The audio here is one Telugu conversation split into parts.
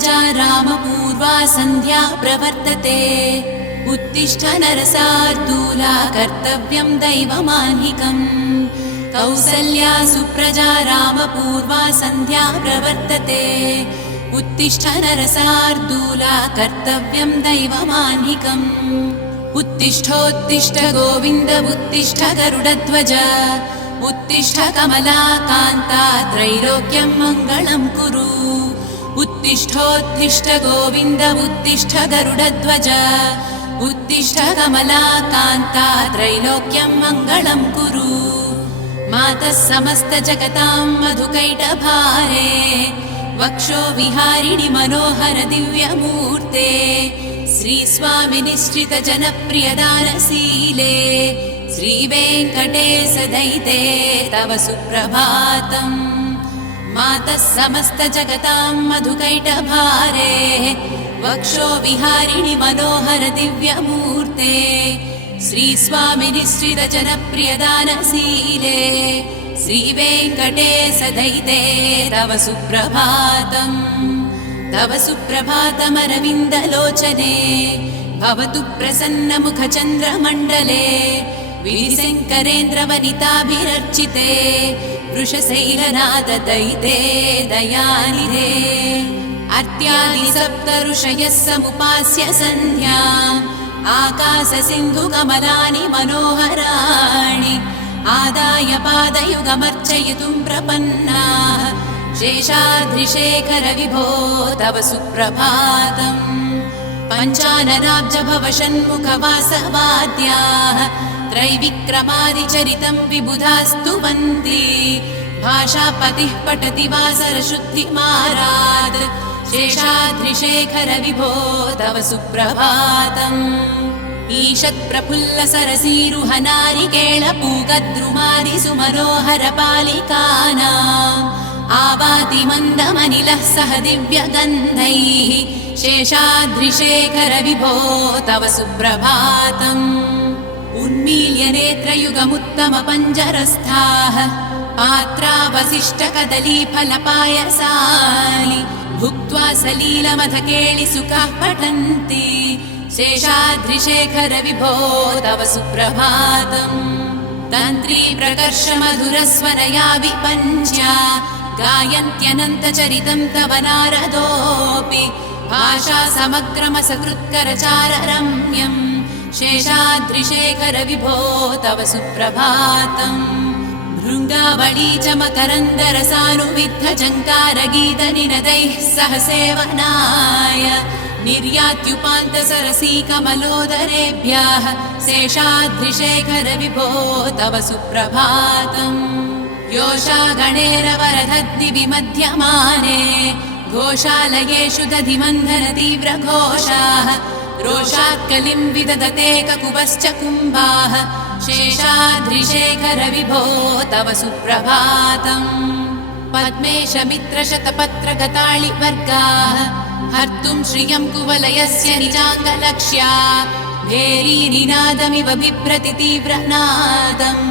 सुप्रजा रामपूर्वा सन्ध्या प्रवर्तते उत्तिष्ठ नरसार्दूला कर्तव्यं दैवमान्निकम् कौसल्या सुप्रजा रामपूर्वा सन्ध्या प्रवर्तते उत्तिष्ठ नरसार्दूला कर्तव्यं दैवमान्निकम् उत्तिष्ठोत्तिष्ठ गोविन्द उत्तिष्ठ गरुडध्वज उत्तिष्ठ कमलाकान्ता त्रैलोक्यं मङ्गलं कुरु उत्तिष्ठोत्तिष्ठ गोविन्द उत्तिष्ठ गरुडध्वज उत्तिष्ठ कमलाकान्ता त्रैलोक्यं मङ्गलं कुरु मातः समस्त जगतां मधुकैटभारे वक्षो विहारिणि मनोहर दिव्यमूर्ते श्रीस्वामि निश्चित जनप्रियदानशीले श्रीवेङ्कटेश दयिते तव सुप्रभातम् मातः समस्त जगतां मधुकैटभारे वक्षो विहारिणि मनोहर दिव्यमूर्ते श्रीस्वामि निश्चित जनप्रियदानशीले श्रीवेङ्कटेश दयिते तव सुप्रभातम् तव सुप्रभातमरविन्दलोचने भवतु प्रसन्नमुखचन्द्रमण्डले विशङ्करेन्द्रवनिताभिरर्चिते वृषशैलनाद दयिते दयानिधे अर्त्यादि ऋषयः समुपास्य सन्ध्याम् आकाशसिन्धुकमलानि मनोहराणि आदाय पादयुगमर्चयितुं प्रपन्नाः शेषाद्रिशेखर विभो तव सुप्रभातम् पञ्चाननाब्जभवषण्मुखवासवाद्याः त्रैविक्रमादिचरितं विबुधास्तुवन्ति भाषापतिः पठति वासरशुद्धिमारात् शेषाद्रिशेखर विभो तव सुप्रभातम् ईषत्प्रफुल्ल सरसीरुहनारिकेळपूगद्रुमादिसुमनोहर पालिकानाम् आवाति मन्दमनिलः सह दिव्यगन्धैः शेषाद्रिशेखर विभो तव सुप्रभातम् उन्मील्य नेत्रयुगमुत्तमपञ्जरस्थाः पात्रावसिष्ठकदलीफलपायसानि भुक्त्वा सलीलमधकेळिसुखाः पठन्ति शेषाद्रिशेखर विभो तव सुप्रभातम् तन्त्री प्रकर्ष मधुरस्वरया विपञ्च्या गायन्त्यनन्तचरितं तव नारदोऽपि भाषा समग्रमसकृत्करचाररम्यम् शेषाद्रिशेखर विभो तव सुप्रभातम् भृङ्गावळी च मकरन्दरसानुविद्धझङ्कारगीतनिनदैः सह सेवनाय निर्यात्युपान्तसरसी कमलोदरेभ्यः शेषाद्रिशेखर विभो तव सुप्रभातम् योषा गणेरवरदद्धि विमध्यमाने घोषालयेषु दधिमन्थन तीव्रघोषाः रोषात्कलिं विदधते ककुभश्च कुम्भाः शेषाद्रिशेखर विभो तव सुप्रभातम् पद्मेश मित्रशतपत्रगताळिवर्गाः हर्तुं श्रियं कुवलयस्य निजाङ्गलक्ष्या भेरीनिनादमिव बिभ्रति तीव्रनादम्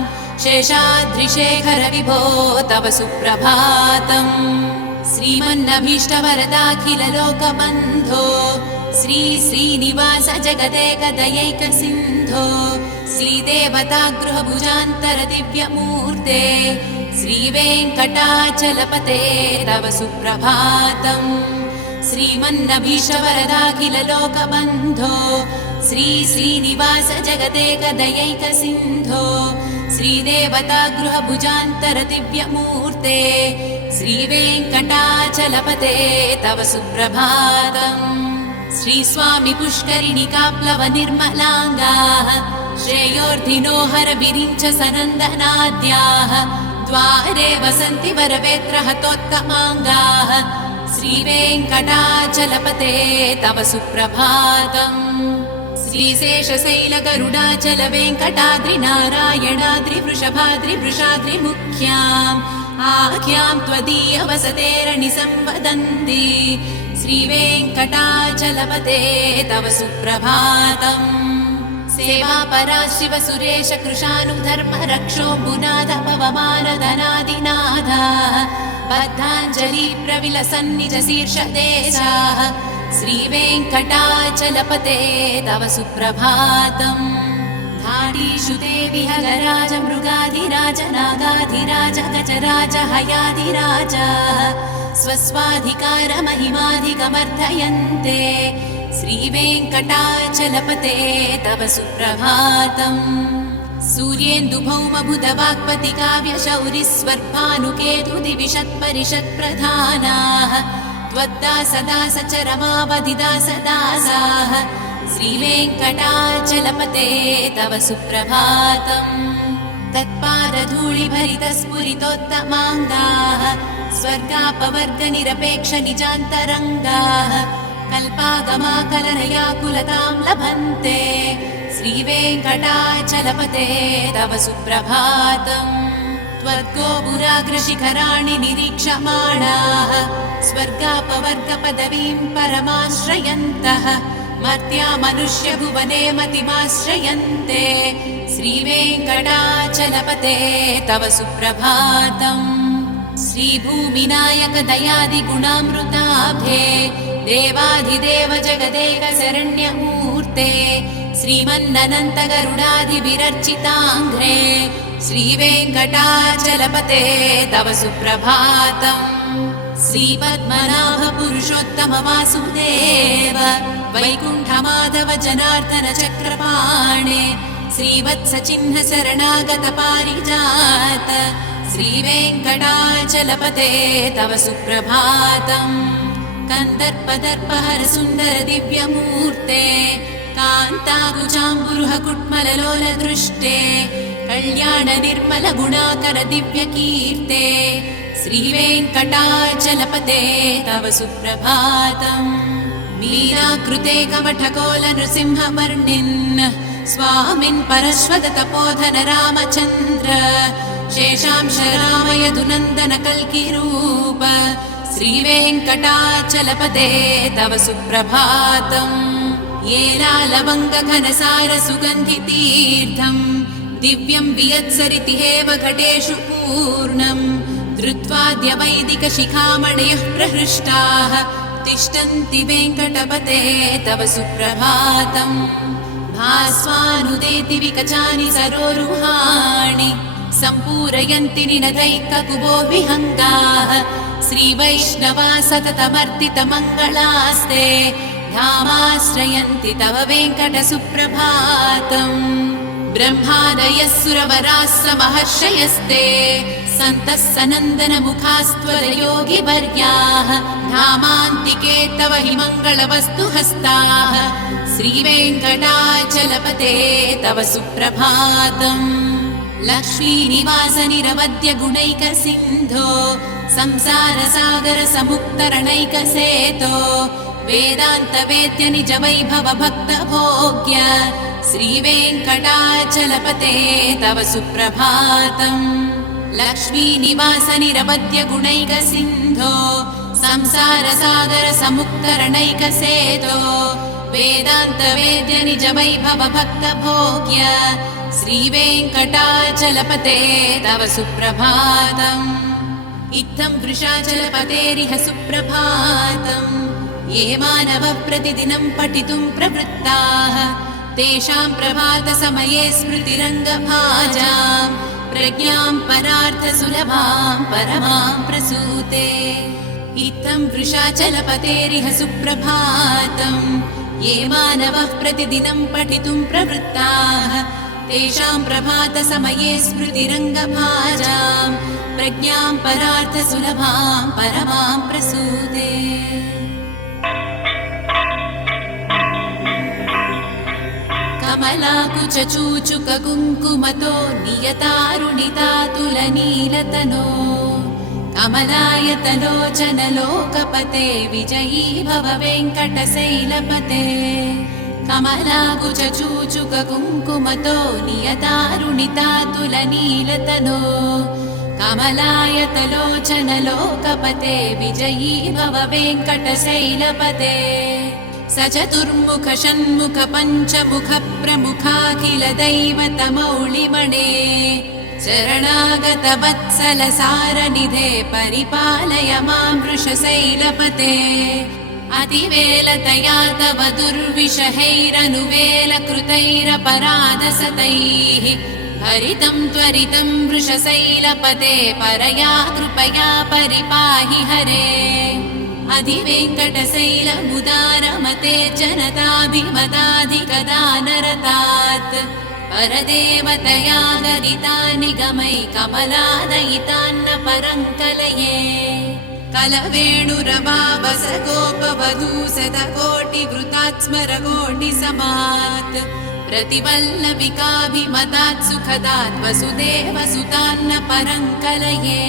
शेषाद्रिशेखर विभो तव सुप्रभातम् श्रीमन्नभीष्टवरदाखिललोकबन्धो श्री श्रीनिवास जगदेकदयैकसिन्धो श्रीदेवतागृहभुजान्तर दिव्यमूर्ते श्रीवेङ्कटाचलपते तव सुप्रभातम् श्रीमन्नभीष्टवरदाखिललोकबन्धो श्री श्रीनिवास जगदेकदयैकसिन्धो श्रीदेवतागृहभुजान्तर दिव्यमूर्ते श्रीवेङ्कटाचलपते तव सुप्रभातम् श्रीस्वामि पुष्करिणिकाप्लव निर्मलाङ्गाः श्रेयोर्धिनो हर विरिञ्च सनन्दनाद्याः द्वारे वसन्ति वरवेत्रहतोत्तमाङ्गाः श्रीवेङ्कटाचलपते तव सुप्रभातम् श्रीशेषशैलगरुडाचल वेङ्कटाद्रिनारायणाद्रि वृषभाद्रि वृषाद्रिमुख्याम् आख्यां त्वदीयवसतेरणि संवदन्ति श्रीवेङ्कटाचलपते तव सुप्रभातम् सेवापरा शिव सुरेश कृशानुधर्म रक्षोऽम्बुनाथ पवमानधनादिनाथ बद्धाञ्जलि प्रविलसन्निज शीर्षदेशाः श्रीवेङ्कटाचलपते तव सुप्रभातम् धाडीषु ते विहगराज मृगाधिराज नागाधिराज गजराज हयाधिराजाः स्वस्वाधिकार महिमाधिकमर्धयन्ते श्रीवेङ्कटाचलपते तव सुप्रभातम् सूर्येन्दुभौमभुतवाक्पति काव्यशौरिस्वर्भानुकेतुदिविषत्परिषत्प्रधानाः त्वद्दासदासचरमावधिदासदासाः श्रीवेङ्कटाचलपते तव सुप्रभातम् तत्पादधूलिभरितस्फुरितोत्तमाङ्गाः स्वर्गापवर्गनिरपेक्षनिजान्तरङ्गाः कल्पागमाकलनयाकुलतां लभन्ते श्रीवेङ्कटाचलपते तव सुप्रभातम् त्वद्गोपुराग्रशिखराणि निरीक्षमाणाः स्वर्गापवर्गपदवीं परमाश्रयन्तः मर्त्या मनुष्यभुवने मतिमाश्रयन्ते श्रीवेङ्कटाचलपते तव सुप्रभातम् श्रीभूमिनायक दयादिगुणामृताभे देवाधिदेव जगदेक शरण्यमूर्ते श्रीमन्ननन्तगरुडाधिविरर्चिताङ्घ्रे श्रीवेङ्कटाचलपते तव सुप्रभातम् श्रीपद्मनाभ पुरुषोत्तम वासुदेव वैकुण्ठमाधव जनार्दन चक्रपाणे श्रीवत्सचिह्न शरणागत पारिजात श्रीवेङ्कटाचलपते तव सुप्रभातम् कन्दर्पदर्पहर सुन्दर दिव्यमूर्ते कान्ताकुचाम्बुरुह कुट्मललोल दृष्टे कल्याण निर्मल गुणाकर दिव्यकीर्ते श्रीवेङ्कटाचलपते तव सुप्रभातम् मीनाकृते कवठकोल नृसिंहवर्णिन् स्वामिन् परश्वत तपोधन रामचन्द्र शेषांश रामयदुनन्दन कल्किरूप श्रीवेङ्कटाचलपते तव सुप्रभातम् येलालवङ्ग घनसार सुगन्धितीर्थम् दिव्यं वियत्सरिति हेम घटेषु पूर्णम् धृत्वाद्य वैदिक शिखामणयः प्रहृष्टाः तिष्ठन्ति वेङ्कटपते तव सुप्रभातम् भास्वानुदेति विकचानि सरोरुहाणि सम्पूरयन्ति निनदैककुबो विहङ्गाः श्रीवैष्णवा सततमर्दितमङ्गलास्ते धामाश्रयन्ति तव वेङ्कट सुप्रभातम् ब्रह्मादयः सुरवराः समहर्षयस्ते सन्तः सनन्दन मुखास्त्वरयोगिवर्याः धामान्तिके तव हि मङ्गलवस्तु हस्ताः श्रीवेङ्कटाचलपते तव सुप्रभातम् लक्ष्मीनिवास निरवद्य गुणैक सिन्धो संसार सागर समुत्तरणैक सेतो वेदान्त वेद्य निज वैभव भक्त भोग्य श्रीवेङ्कटाचलपते तव सुप्रभातम् लक्ष्मीनिवास निरवद्य गुणैक सिन्धो संसार सागर समुत्तरणैक सेतो वेदान्त वेद्य निज वैभव भक्त भोग्य श्रीवेङ्कटाचलपते तव सुप्रभातम् इत्थं वृषाचलपतेरिह सुप्रभातम् ये मानवः प्रतिदिनं पठितुं प्रवृत्ताः तेषां प्रभातसमये स्मृतिरङ्गभाजां प्रज्ञां परार्थसुलभां परमां प्रसूते इत्थं वृषाचलपतेरिह सुप्रभातम् ये मानवः प्रतिदिनं पठितुं प्रवृत्ताः तेषां प्रभातसमये स्मृतिरङ्गभाजां प्रज्ञां परार्थसुलभां परमां प्रसूते कमलाकुचूचुक कुङ्कुमतो नियतारुणितातुलनीलतनो कमलायतलोचन लोकपते विजयी भव वेङ्कटशैलपते कमलाकुचूचुक कुङ्कुमतो नियतारुणितातुलनीलतनो कमलायतलोचन लोकपते विजयी भव वेङ्कटशैलपते स चतुर्मुख षण्मुख पञ्चमुख प्रमुखाखिल दैवतमौलिमणे शरणागतवत्सलसारनिधे परिपालय मां वृषशैलपते अतिवेलतया तव दुर्विषहैरनुवेलकृतैरपराधसतैः हरितं त्वरितं वृषशैलपते परया कृपया परिपाहि हरे अधिवेङ्कटशैलमुदारमते जनताभिमताधिकदानरतात् परदेवतया गदिता निगमै कमलादयितान्न परं कलये कलवेणुरवावस गोपवधू शतकोटिवृतात् स्मरकोटिसमात् प्रतिवल्लविकाभिमतात् सुखदात् वसुदेवसुतान्न परं कलये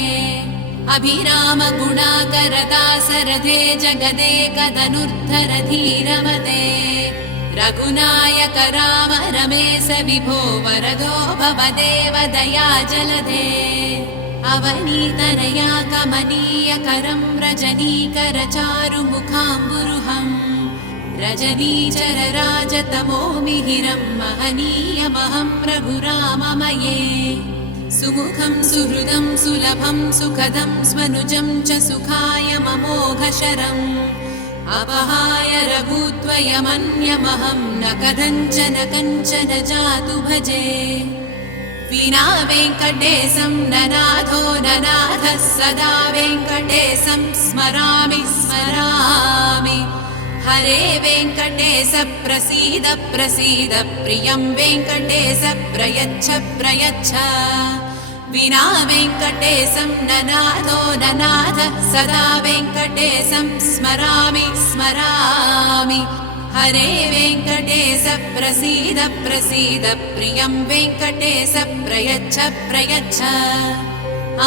अभिराम गुणाकरदासरथे जगदेकदनुर्धर धीरमते रघुनायक राम रमेश विभो वरदो भवदेव दया जलधे अवनीतनया कमनीयकरं रजनीकर चारुमुखाम्बुरुहम् रजनीचर राजतमो मिहिरं महनीयमहं रघुराममये सुमुखं सुहृदं सुलभं सुखदं स्वनुजं च सुखाय ममोघशरम् अपहाय रघुत्वयमन्यमहं न कथञ्चन कञ्चन जातु भजे विना वेङ्कटेशं ननाथो ननाथः सदा वेङ्कटेशं स्मरामि स्मरामि हरे वेङ्कटेश प्रसीद प्रसीद प्रियं वेङ्कटेश प्रयच्छ प्रयच्छ विना वेङ्कटेशं ननाथो ननाथ सदा वेङ्कटेशं स्मरामि स्मरामि हरे वेङ्कटेश प्रसीद प्रसीद प्रियं वेङ्कटेश प्रयच्छ प्रयच्छ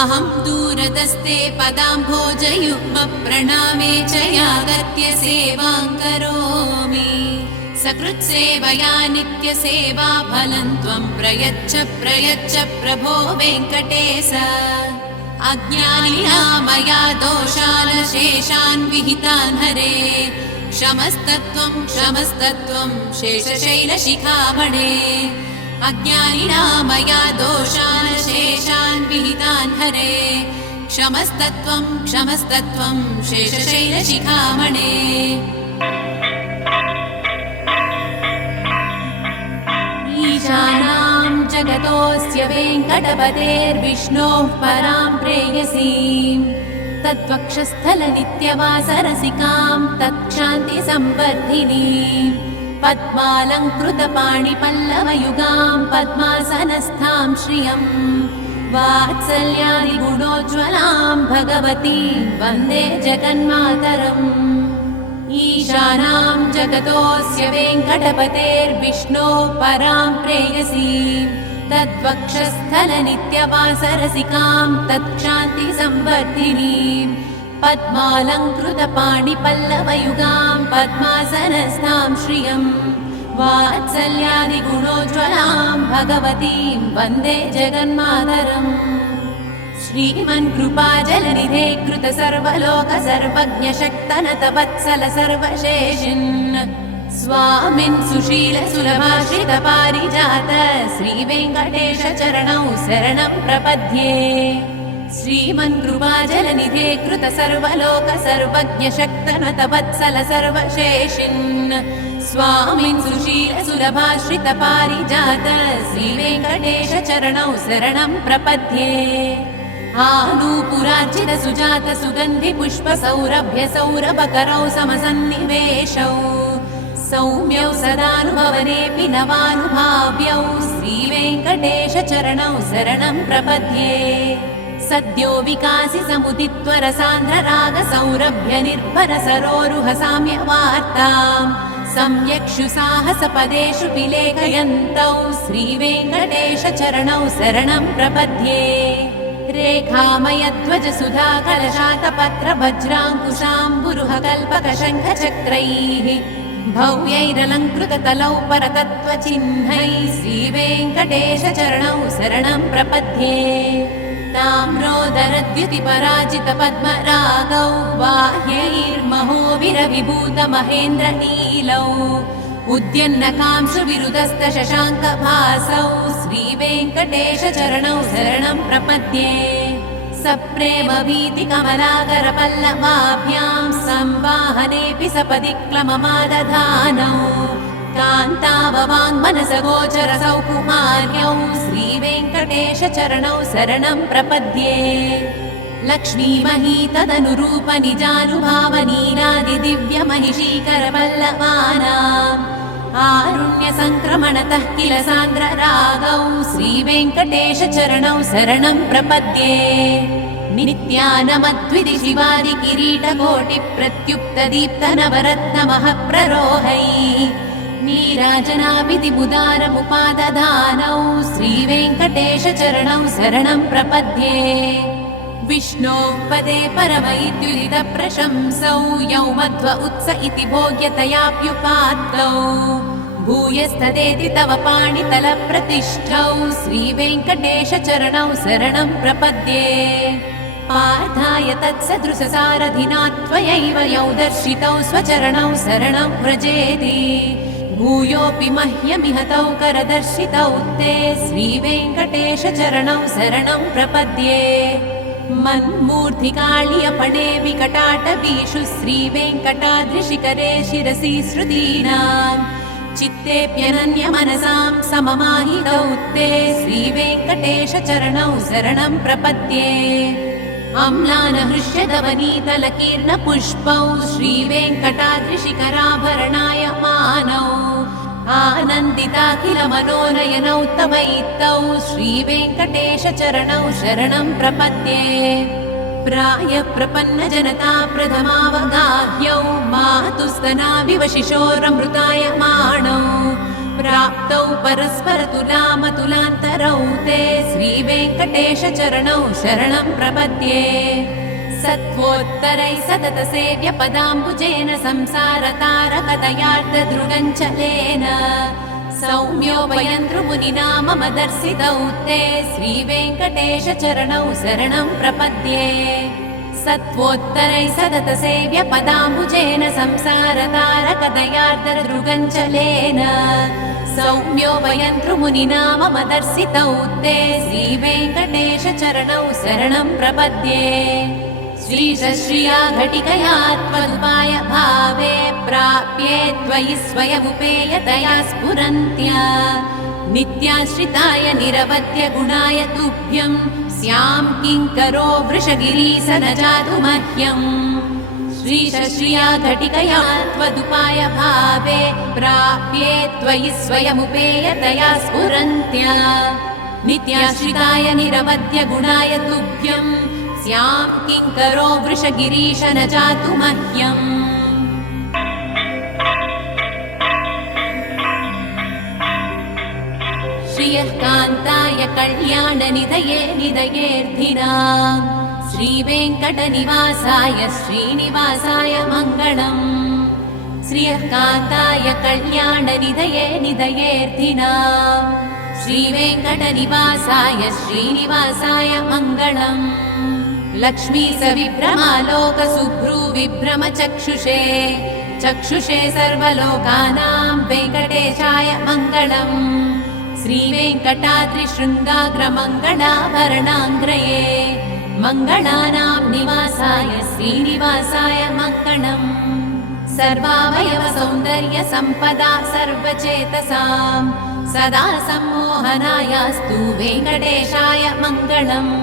अहं दूरदस्ते पदाम्भोजयुग्म प्रणामे च यागत्य सेवां करोमि सकृत्सेवया नित्यसेवा फलं त्वं प्रयच्छ प्रयच्छ प्रभो वेङ्कटेश अज्ञानिना मया दोषान् शेषान् विहितान् हरे क्षमस्तत्त्वं क्षमस्तत्त्वं शेषशैलशिखामणे अज्ञानिना मया दोषान् शेषान् विहितान् हरे क्षमस्तत्त्वं क्षमस्तत्त्वं शेषशैलशिखामणे ईशानां जगतोऽस्य वेङ्कटपतेर्विष्णोः परां प्रेयसीं तद्वक्षस्थलनित्यवासरसिकां तत्क्षान्तिसंवर्धिनीं पद्मालङ्कृतपाणिपल्लवयुगां पद्मासनस्थां श्रियं वात्सल्यादिगुणोज्ज्वलां भगवतीं वन्दे जगन्मातरम् ईशानां जगतोऽस्य वेङ्कटपतेर्विष्णोः परां प्रेयसीं तद्वक्षस्थलनित्यवासरसिकां तत्क्षान्तिसंवर्धिनीं पद्मालङ्कृतपाणिपल्लवयुगां पद्मासनस्थां श्रियं वात्सल्यादिगुणोज्ज्वलां भगवतीं वन्दे जगन्मातरम् श्रीमन्कृपाजलनिधे कृत सर्वलोक सर्वज्ञ शक्तनत वत्सल सर्वशेषिन् स्वामिन् सुशील सुलभाश्रित पारिजात श्रीवेङ्कटेश चरणौ शरणं प्रपद्ये श्रीमन्कृपाजलनिधे कृत सर्वलोक सर्वज्ञ शक्तनत वत्सल सर्वशेषिन् स्वामिन् सुशील सुलभाश्रित पारिजात श्रीवेङ्कटेश चरणौ शरणं प्रपद्ये आनूपुरार्चित सुजात सुगन्धि पुष्प सौरभ्य सौरभकरौ समसन्निवेशौ सौम्यौ सदानुभवनेऽपि नवानुभाव्यौ श्रीवेङ्कटेश चरणौ शरणं प्रपद्ये सद्यो विकासि समुदित्वर सान्द्र राग सौरभ्य निर्भर सरोरुह साम्यवार्ताम् सम्यक्षु साहसपदेषु विलेखयन्तौ श्रीवेङ्कटेश चरणौ शरणं प्रपद्ये रेखामयध्वज सुधाकलशातपत्र वज्राङ्कुशाम्बुरुह कल्पकशङ्खचक्रैः भव्यैरलङ्कृततलौ परतत्त्वचिह्नैः श्रीवेङ्कटेश चरणौ शरणं प्रपद्ये ताम्रोदरद्युतिपराजित पद्मरागौ बाह्यैर्महोभिरविभूत महेन्द्रनीलौ उद्यन्नकांशुविरुदस्तशशाङ्कभासौ श्रीवेङ्कटेशचरणौ शरणं प्रपद्ये सप्रेमवीतिकमलाकरपल्लवाभ्यां संवाहनेऽपि सपदि क्लममादधानौ कान्ताववाङ्मनसगोचरसौ कुमार्यौ श्रीवेङ्कटेशचरणौ शरणं प्रपद्ये लक्ष्मीमहीतदनुरूप निजानुभावनीलादिदिव्यमहिषीकरपल्लवानाम् आरुण्यसङ्क्रमणतः किल सान्द्ररागौ श्रीवेङ्कटेशचरणौ शरणं प्रपद्ये नित्यानमद्विधिशिवादिकिरीटकोटिप्रत्युक्तदीप्तनवरत्नमः प्ररोहैः नीराजनाभिधिमुदारमुपादधानौ श्रीवेङ्कटेशचरणौ शरणं प्रपद्ये विष्णोः पदे परमैद्युदितप्रशंसौ यौ मध्व उत्स इति भोग्यतयाप्युपात्तौ भूयस्तदेति तव पाणितलप्रतिष्ठौ श्रीवेङ्कटेशचरणौ शरणं प्रपद्ये पार्थाय तत्सदृशसारथिना त्वयैव यौ दर्शितौ स्वचरणौ शरणं व्रजेति भूयोऽपि मह्यमिहतौ करदर्शितौ ते श्रीवेङ्कटेशचरणौ शरणं प्रपद्ये मन्मूर्तिकाळ्यपणे विकटाटवीषु श्रीवेङ्कटाद्रिशिखरे शिरसि श्रुतीनाम् चित्तेऽप्यनन्यमनसां सममाहितौ ते श्रीवेङ्कटेशचरणौ शरणं प्रपद्ये अम्लानहृष्यदवनीतलकीर्णपुष्पौ श्रीवेङ्कटाद्रिशिखराभरणाय मानौ आनन्दिताखिलमनोनयनौ तमैतौ श्रीवेङ्कटेशचरणौ शरणं प्रपद्ये प्रायप्रपन्नजनता प्रथमावगाह्यौ मातुस्तनाविव शिशोरमृतायमाणौ प्राप्तौ परस्परतुलामतुलान्तरौ ते श्रीवेङ्कटेशचरणौ शरणं प्रपद्ये सत्त्वोत्तरैः सततसेव्यपदाम्बुजेन संसारतारकतयार्धदृगञ्चलेन सौम्योपयन्तृमुनिना मम दर्शितौ ते श्रीवेङ्कटेशचरणौ शरणं प्रपद्ये सत्त्वोत्तरैः सततसेव्यपदाम्बुजेन संसारतारकतयार्धदृगञ्चलेन सौम्योपयन्तृमुनिना मम दर्शितौ ते श्रीवेङ्कटेशचरणौ शरणं प्रपद्ये श्रीशश्रिया घटिकया त्वदुपाय भावे प्राप्ये त्वयि स्वयमुपेयतया स्फुरन्त्या नित्याश्रिताय निरवध्य गुणाय तुभ्यं स्यां किङ्करो वृषगिरीश न जातु मह्यम् श्रीशश्रिया घटिकया त्वदुपाय भावे प्राप्ये त्वयि स्वयमुपेयतया स्फुरन्त्या नित्याश्रिताय निरवध्य गुणाय तुभ्यं स्यां किङ्करो वृषगिरीश न जातु मह्यम् श्रियः कान्ताय कल्याणनिधये निधयेऽर्थिनाम् श्रीवेङ्कटनिवासाय श्रीनिवासाय मङ्गलम् श्रियः कान्ताय कल्याणनिधये निधयेऽर्थिनाम् श्रीवेङ्कटनिवासाय श्रीनिवासाय मङ्गलम् लक्ष्मी सविभ्रमालोकसुभ्रूविभ्रमचक्षुषे चक्षुषे सर्वलोकानां वेङ्कटेशाय मङ्गलम् श्रीवेङ्कटाद्रिशृङ्गाग्रमङ्गलाभरणाङ्ग्रये मङ्गलानां निवासाय श्रीनिवासाय मङ्गलम् सर्वावयवसौन्दर्यसम्पदा सर्वचेतसां सदा सम्मोहनायास्तु वेङ्कटेशाय मङ्गलम्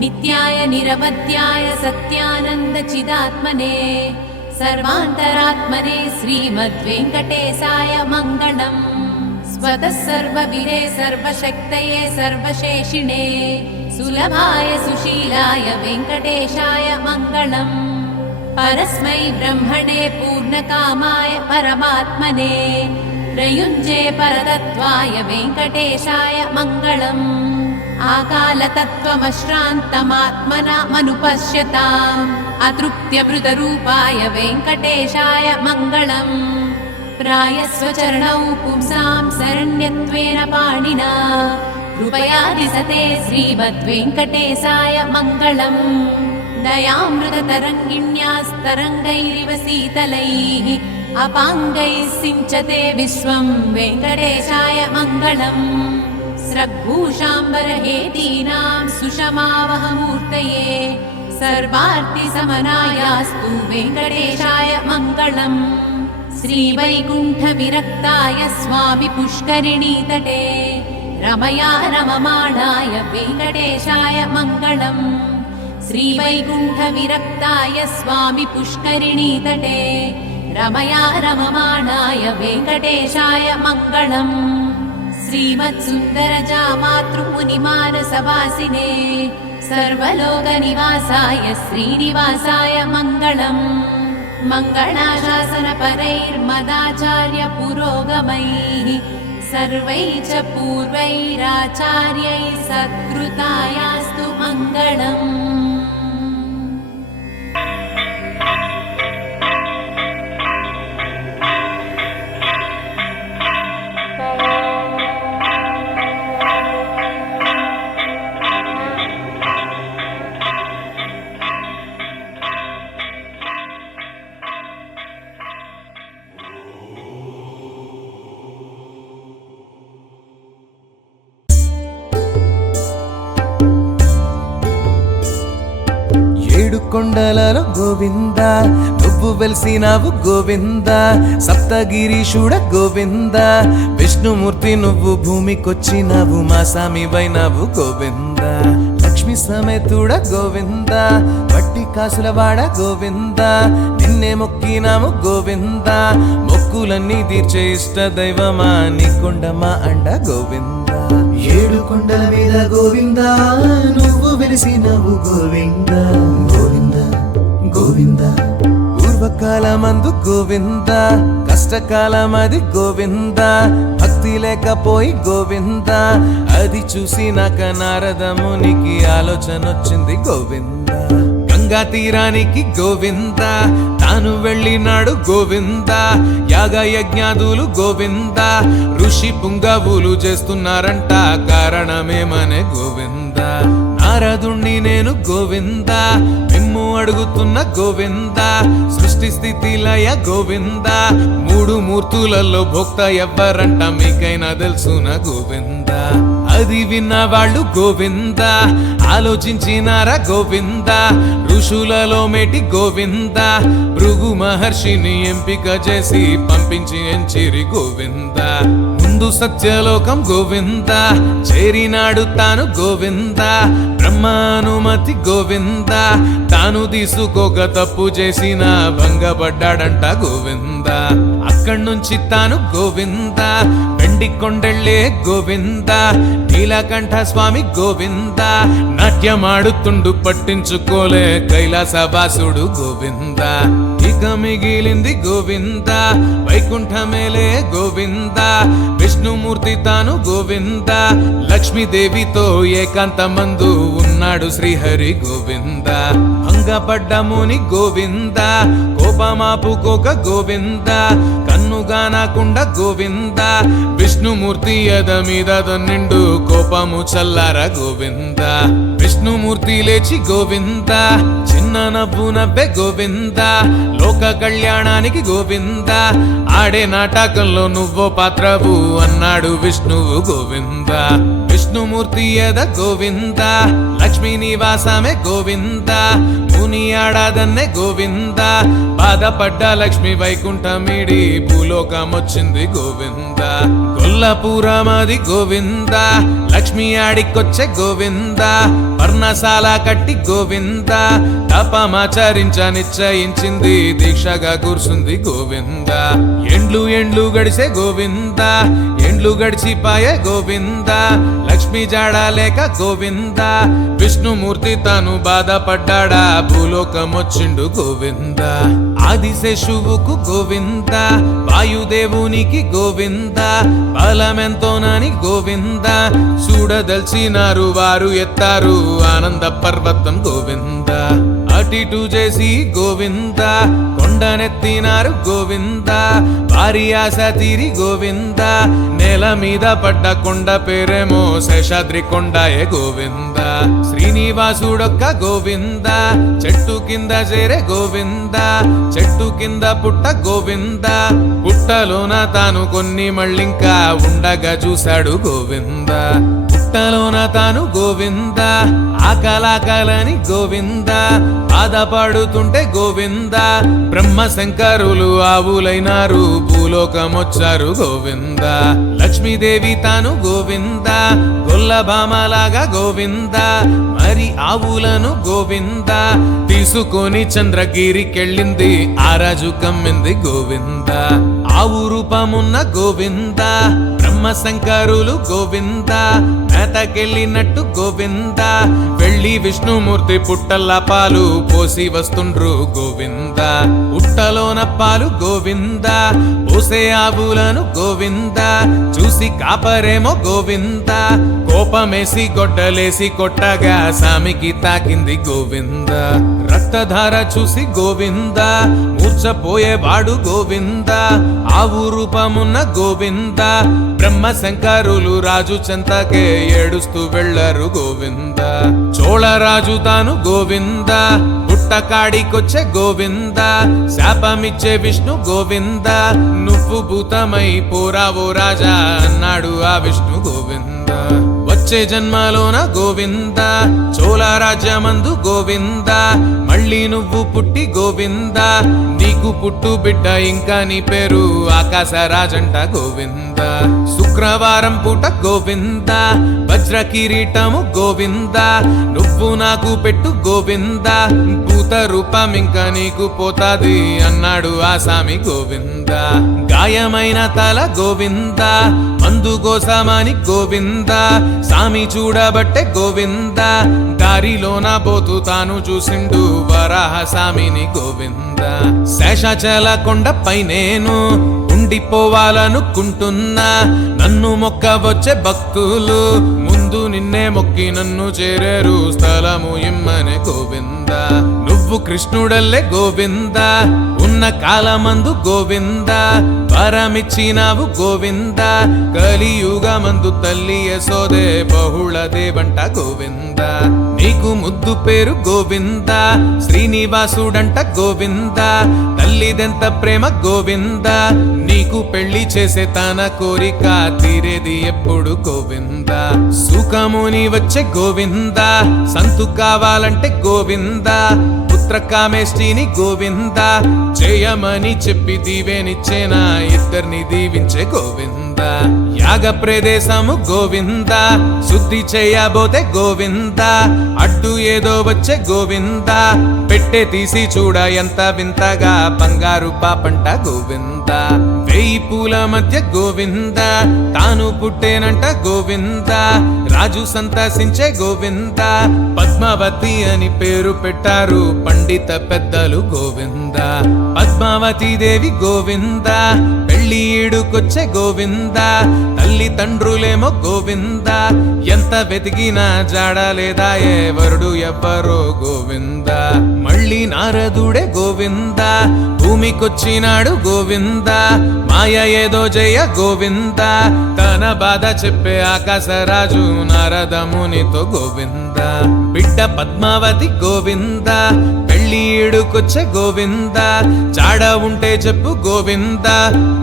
नित्याय निरवध्याय सत्यानन्दचिदात्मने सर्वान्तरात्मने श्रीमद्वेङ्कटेशाय मङ्गलम् स्वतः सर्वविरे सर्वशक्तये सर्वशेषिणे सुलभाय सुशीलाय वेङ्कटेशाय मङ्गलम् परस्मै ब्रह्मणे पूर्णकामाय परमात्मने प्रयुञ्जे परतत्त्वाय वेङ्कटेशाय मङ्गलम् आकालतत्त्वमश्रान्तमात्मनामनुपश्यताम् अतृप्त्यमृतरूपाय वेङ्कटेशाय मङ्गलम् प्रायस्वचरणौ पुंसां शरण्यत्वेन पाणिना कृपयादिसते श्रीमद्वेङ्कटेशाय मङ्गलम् दयामृततरङ्गिण्यास्तरङ्गैरिव शीतलैः अपाङ्गैः सिञ्चते विश्वं वेङ्कटेशाय मङ्गलम् स्रग्भूषाम्बरहेतीनां सुषमावहमूर्तये सर्वार्तिसमनायास्तु वेङ्कटेशाय मङ्गलम् श्रीवैकुण्ठविरक्ताय स्वामि पुष्करिणीतटे रमया रममाणाय वेङ्कटेशाय मङ्गलम् श्रीवैकुण्ठविरक्ताय स्वामि पुष्करिणीतटे रमया रममाणाय वेङ्कटेशाय मङ्गलम् श्रीमत्सुन्दरजामातृमुनिमानसवासिने सर्वलोकनिवासाय श्रीनिवासाय मङ्गलम् मङ्गलाशासनपरैर्मदाचार्यपुरोगमैः सर्वैः च पूर्वैराचार्यैः सत्कृतायास्तु मङ्गलम्। కొండలలో గోవింద నువ్వు వెలిసినావు గోవింద సప్తగిరీశుడ గోవింద విష్ణుమూర్తి నువ్వు భూమికొచ్చినావు మా సామివైనావు గోవింద లక్ష్మీ సమేతుడ గోవింద వడ్డీ కాసులవాడ గోవింద నిన్నే మొక్కినాము గోవింద మొక్కులన్నీ తీర్చే ఇష్ట దైవమా నీ కొండమా అండ గోవింద ఏడు కొండల మీద గోవింద నువ్వు వెలిసినావు గోవింద గోవింద గోవింద పూర్వకాలమందు గోవింద కష్టకాలమది గోవింద భక్తి లేకపోయి గోవింద అది చూసి నాక నారద మునికి ఆలోచన వచ్చింది గోవింద గంగా తీరానికి గోవింద తాను వెళ్ళినాడు గోవింద యాగ యజ్ఞాదులు గోవింద ఋషి పుంగవులు చేస్తున్నారంట కారణమేమనే గోవింద నారదుణ్ణి నేను గోవింద మిమ్ము అడుగుతున్న గోవింద సృష్టి స్థితి లయ గోవింద మూడు మూర్తులలో భోక్త ఎవ్వరంట మీకైనా తెలుసున గోవింద అది విన్న వాళ్ళు గోవింద ఆలోచించినారా గోవింద ఋషులలో మేటి గోవింద భృగు మహర్షిని ఎంపిక చేసి పంపించి ఎంచిరి గోవింద ముందు సత్యలోకం గోవింద చేరినాడు తాను గోవింద బ్రహ్మానుమతి గోవింద తాను తీసుకోక తప్పు చేసిన భంగపడ్డాడంట గోవింద అక్కడి నుంచి తాను గోవింద వెండి కొండెళ్ళే గోవింద నీలకంఠ స్వామి గోవింద నాట్యమాడుతుండు పట్టించుకోలే కైలాసవాసుడు గోవింద ఇక మిగిలింది గోవింద వైకుంఠమేలే గోవింద విష్ణుమూర్తి తాను గోవింద లక్ష్మీదేవితో ఏకాంతమందు ఉన్నాడు శ్రీహరి గోవింద భంగపడ్డ ముని గోవింద కోపమాపుకోక గోవింద కన్నుగానకుండా గోవింద విష్ణుమూర్తి ఎద మీద నిండు కోపము చల్లార గోవింద విష్ణుమూర్తి లేచి గోవింద చిన్న నవ్వు నవ్వే గోవింద లోక కళ్యాణానికి గోవింద ఆడే నాటకంలో నువ్వో పాత్రవు అన్నాడు విష్ణువు గోవింద విష్ణుమూర్తి ఎద గోవింద లక్ష్మీ నివాసమే గోవింద ముని ఆడాదన్నే గోవింద బాధపడ్డ లక్ష్మి వైకుంఠమిడి భూలోకమొచ్చింది గోవింద కొల్లపురమది గోవింద లక్ష్మి ఆడికొచ్చే గోవింద పర్ణశాల కట్టి గోవింద తపమాచరించ నిశ్చయించింది దీక్షగా కూర్చుంది గోవింద ఎండ్లు ఎండ్లు గడిసే గోవింద ఎండ్లు గడిచిపాయే గోవింద లక్ష్మి జాడలేక గోవింద విష్ణుమూర్తి తాను బాధపడ్డాడా భూలోకమొచ్చిండు గోవింద ఆదిశేషువుకు గోవింద వాయుదేవునికి గోవింద బలమెంతోనని గోవింద చూడదల్చినారు వారు ఎత్తారు ఆనంద పర్వతం గోవింద అటు మట్టిటు చేసి గోవింద కొండనెత్తినారు గోవింద భారీ ఆశ తీరి గోవింద నేల మీద పడ్డ కొండ పేరేమో శేషాద్రి కొండయే గోవింద శ్రీనివాసుడొక్క గోవింద చెట్టు కింద చేరే గోవింద చెట్టు కింద పుట్ట గోవింద పుట్టలోన తాను కొన్ని మళ్ళింకా ఉండగా చూశాడు గోవింద పుట్టలోన తాను గోవింద ఆకలాకలని గోవింద బాధపడుతుంటే గోవింద బ్రహ్మ శంకరులు ఆవులైనారు భూలోకమొచ్చారు గోవింద లక్ష్మీదేవి తాను గోవింద గొల్లభామలాగా గోవింద మరి ఆవులను గోవింద తీసుకొని చంద్రగిరికెళ్ళింది ఆ రాజు కమ్మింది గోవింద ఆవు రూపమున్న గోవింద బ్రహ్మ శంకరులు గోవింద మేతకెళ్ళినట్టు గోవింద వెళ్ళి విష్ణుమూర్తి పుట్టల్లా పాలు పోసి వస్తుండ్రు గోవింద పుట్టలోన పాలు గోవింద పోసే ఆవులను గోవింద చూసి కాపరేమో గోవింద కోపమేసి గొడ్డలేసి కొట్టగా సామికి తాకింది గోవింద రక్తధార చూసి గోవింద మూర్చపోయేవాడు గోవింద ఆవు రూపమున్న గోవింద బ్రహ్మ శంకరులు రాజు చెంతకే ఏడుస్తూ వెళ్ళారు గోవింద చోళరాజు తాను గోవింద పుట్టకాడికొచ్చే గోవింద శాపమిచ్చే విష్ణు గోవింద నువ్వు భూతమై పోరావో రాజా అన్నాడు ఆ విష్ణు గోవింద వచ్చే జన్మలోన గోవింద చోళ రాజ్యమందు గోవింద మళ్ళీ నువ్వు పుట్టి గోవింద నీకు పుట్టు బిడ్డ ఇంకా నీ పేరు ఆకాశరాజంట గోవింద శుక్రవారం పూట గోవింద వజ్ర కిరీటము గోవింద నువ్వు నాకు పెట్టు గోవింద భూత రూపం ఇంకా నీకు పోతాది అన్నాడు ఆ సామి గోవింద గాయమైన తల గోవింద మందు కోసమని గోవింద సామి చూడబట్టే గోవింద దారిలోన పోతూ తాను చూసిండు వరాహ సామిని గోవింద శేషాచల కొండపై నేను ఉండిపోవాలనుకుంటున్నా నన్ను మొక్కవచ్చే భక్తులు ముందు నిన్నే మొక్కి నన్ను చేరేరు స్థలము ఇమ్మనే గోవింద నువ్వు కృష్ణుడల్లే గోవింద ఉన్న కాలమందు గోవింద వరమిచ్చినావు గోవింద కలియుగమందు తల్లి యశోదే బహుళ దేవంట గోవింద నీకు ముద్దు పేరు గోవింద శ్రీనివాసుడంట గోవింద తల్లిదెంత ప్రేమ గోవింద నీకు పెళ్లి చేసే తన కోరిక తీరేది ఎప్పుడు గోవింద సుఖముని వచ్చే గోవింద సంతు కావాలంటే గోవింద పుత్ర కామేష్టిని గోవింద చేయమని చెప్పి దీవెనిచ్చేనా ఇద్దరిని దీవించే గోవింద యాగ ప్రదేశము గోవింద శుద్ధి చేయబోతే గోవింద అడ్డు ఏదో వచ్చే గోవింద పెట్టే తీసి చూడ ఎంత వింతగా బంగారు పాపంట గోవింద వెయ్యి పూల మధ్య గోవింద తాను పుట్టేనంట గోవింద రాజు సంతసించే గోవింద పద్మావతి అని పేరు పెట్టారు పండిత పెద్దలు గోవింద పద్మావతి దేవి గోవింద పెళ్లి ఈడుకొచ్చే గోవింద తల్లి తండ్రులేమో గోవింద ఎంత వెతికినా జాడలేదాయే వరుడు ఎవ్వరో గోవింద మళ్ళీ నారదుడే గోవింద భూమికొచ్చినాడు గోవింద మాయ ఏదో జయ గోవింద తన బాధ చెప్పే ఆకాశరాజు నారదమునితో గోవింద బిడ్డ పద్మావతి గోవింద పెళ్లి ఈడుకొచ్చే గోవింద చాడ ఉంటే చెప్పు గోవింద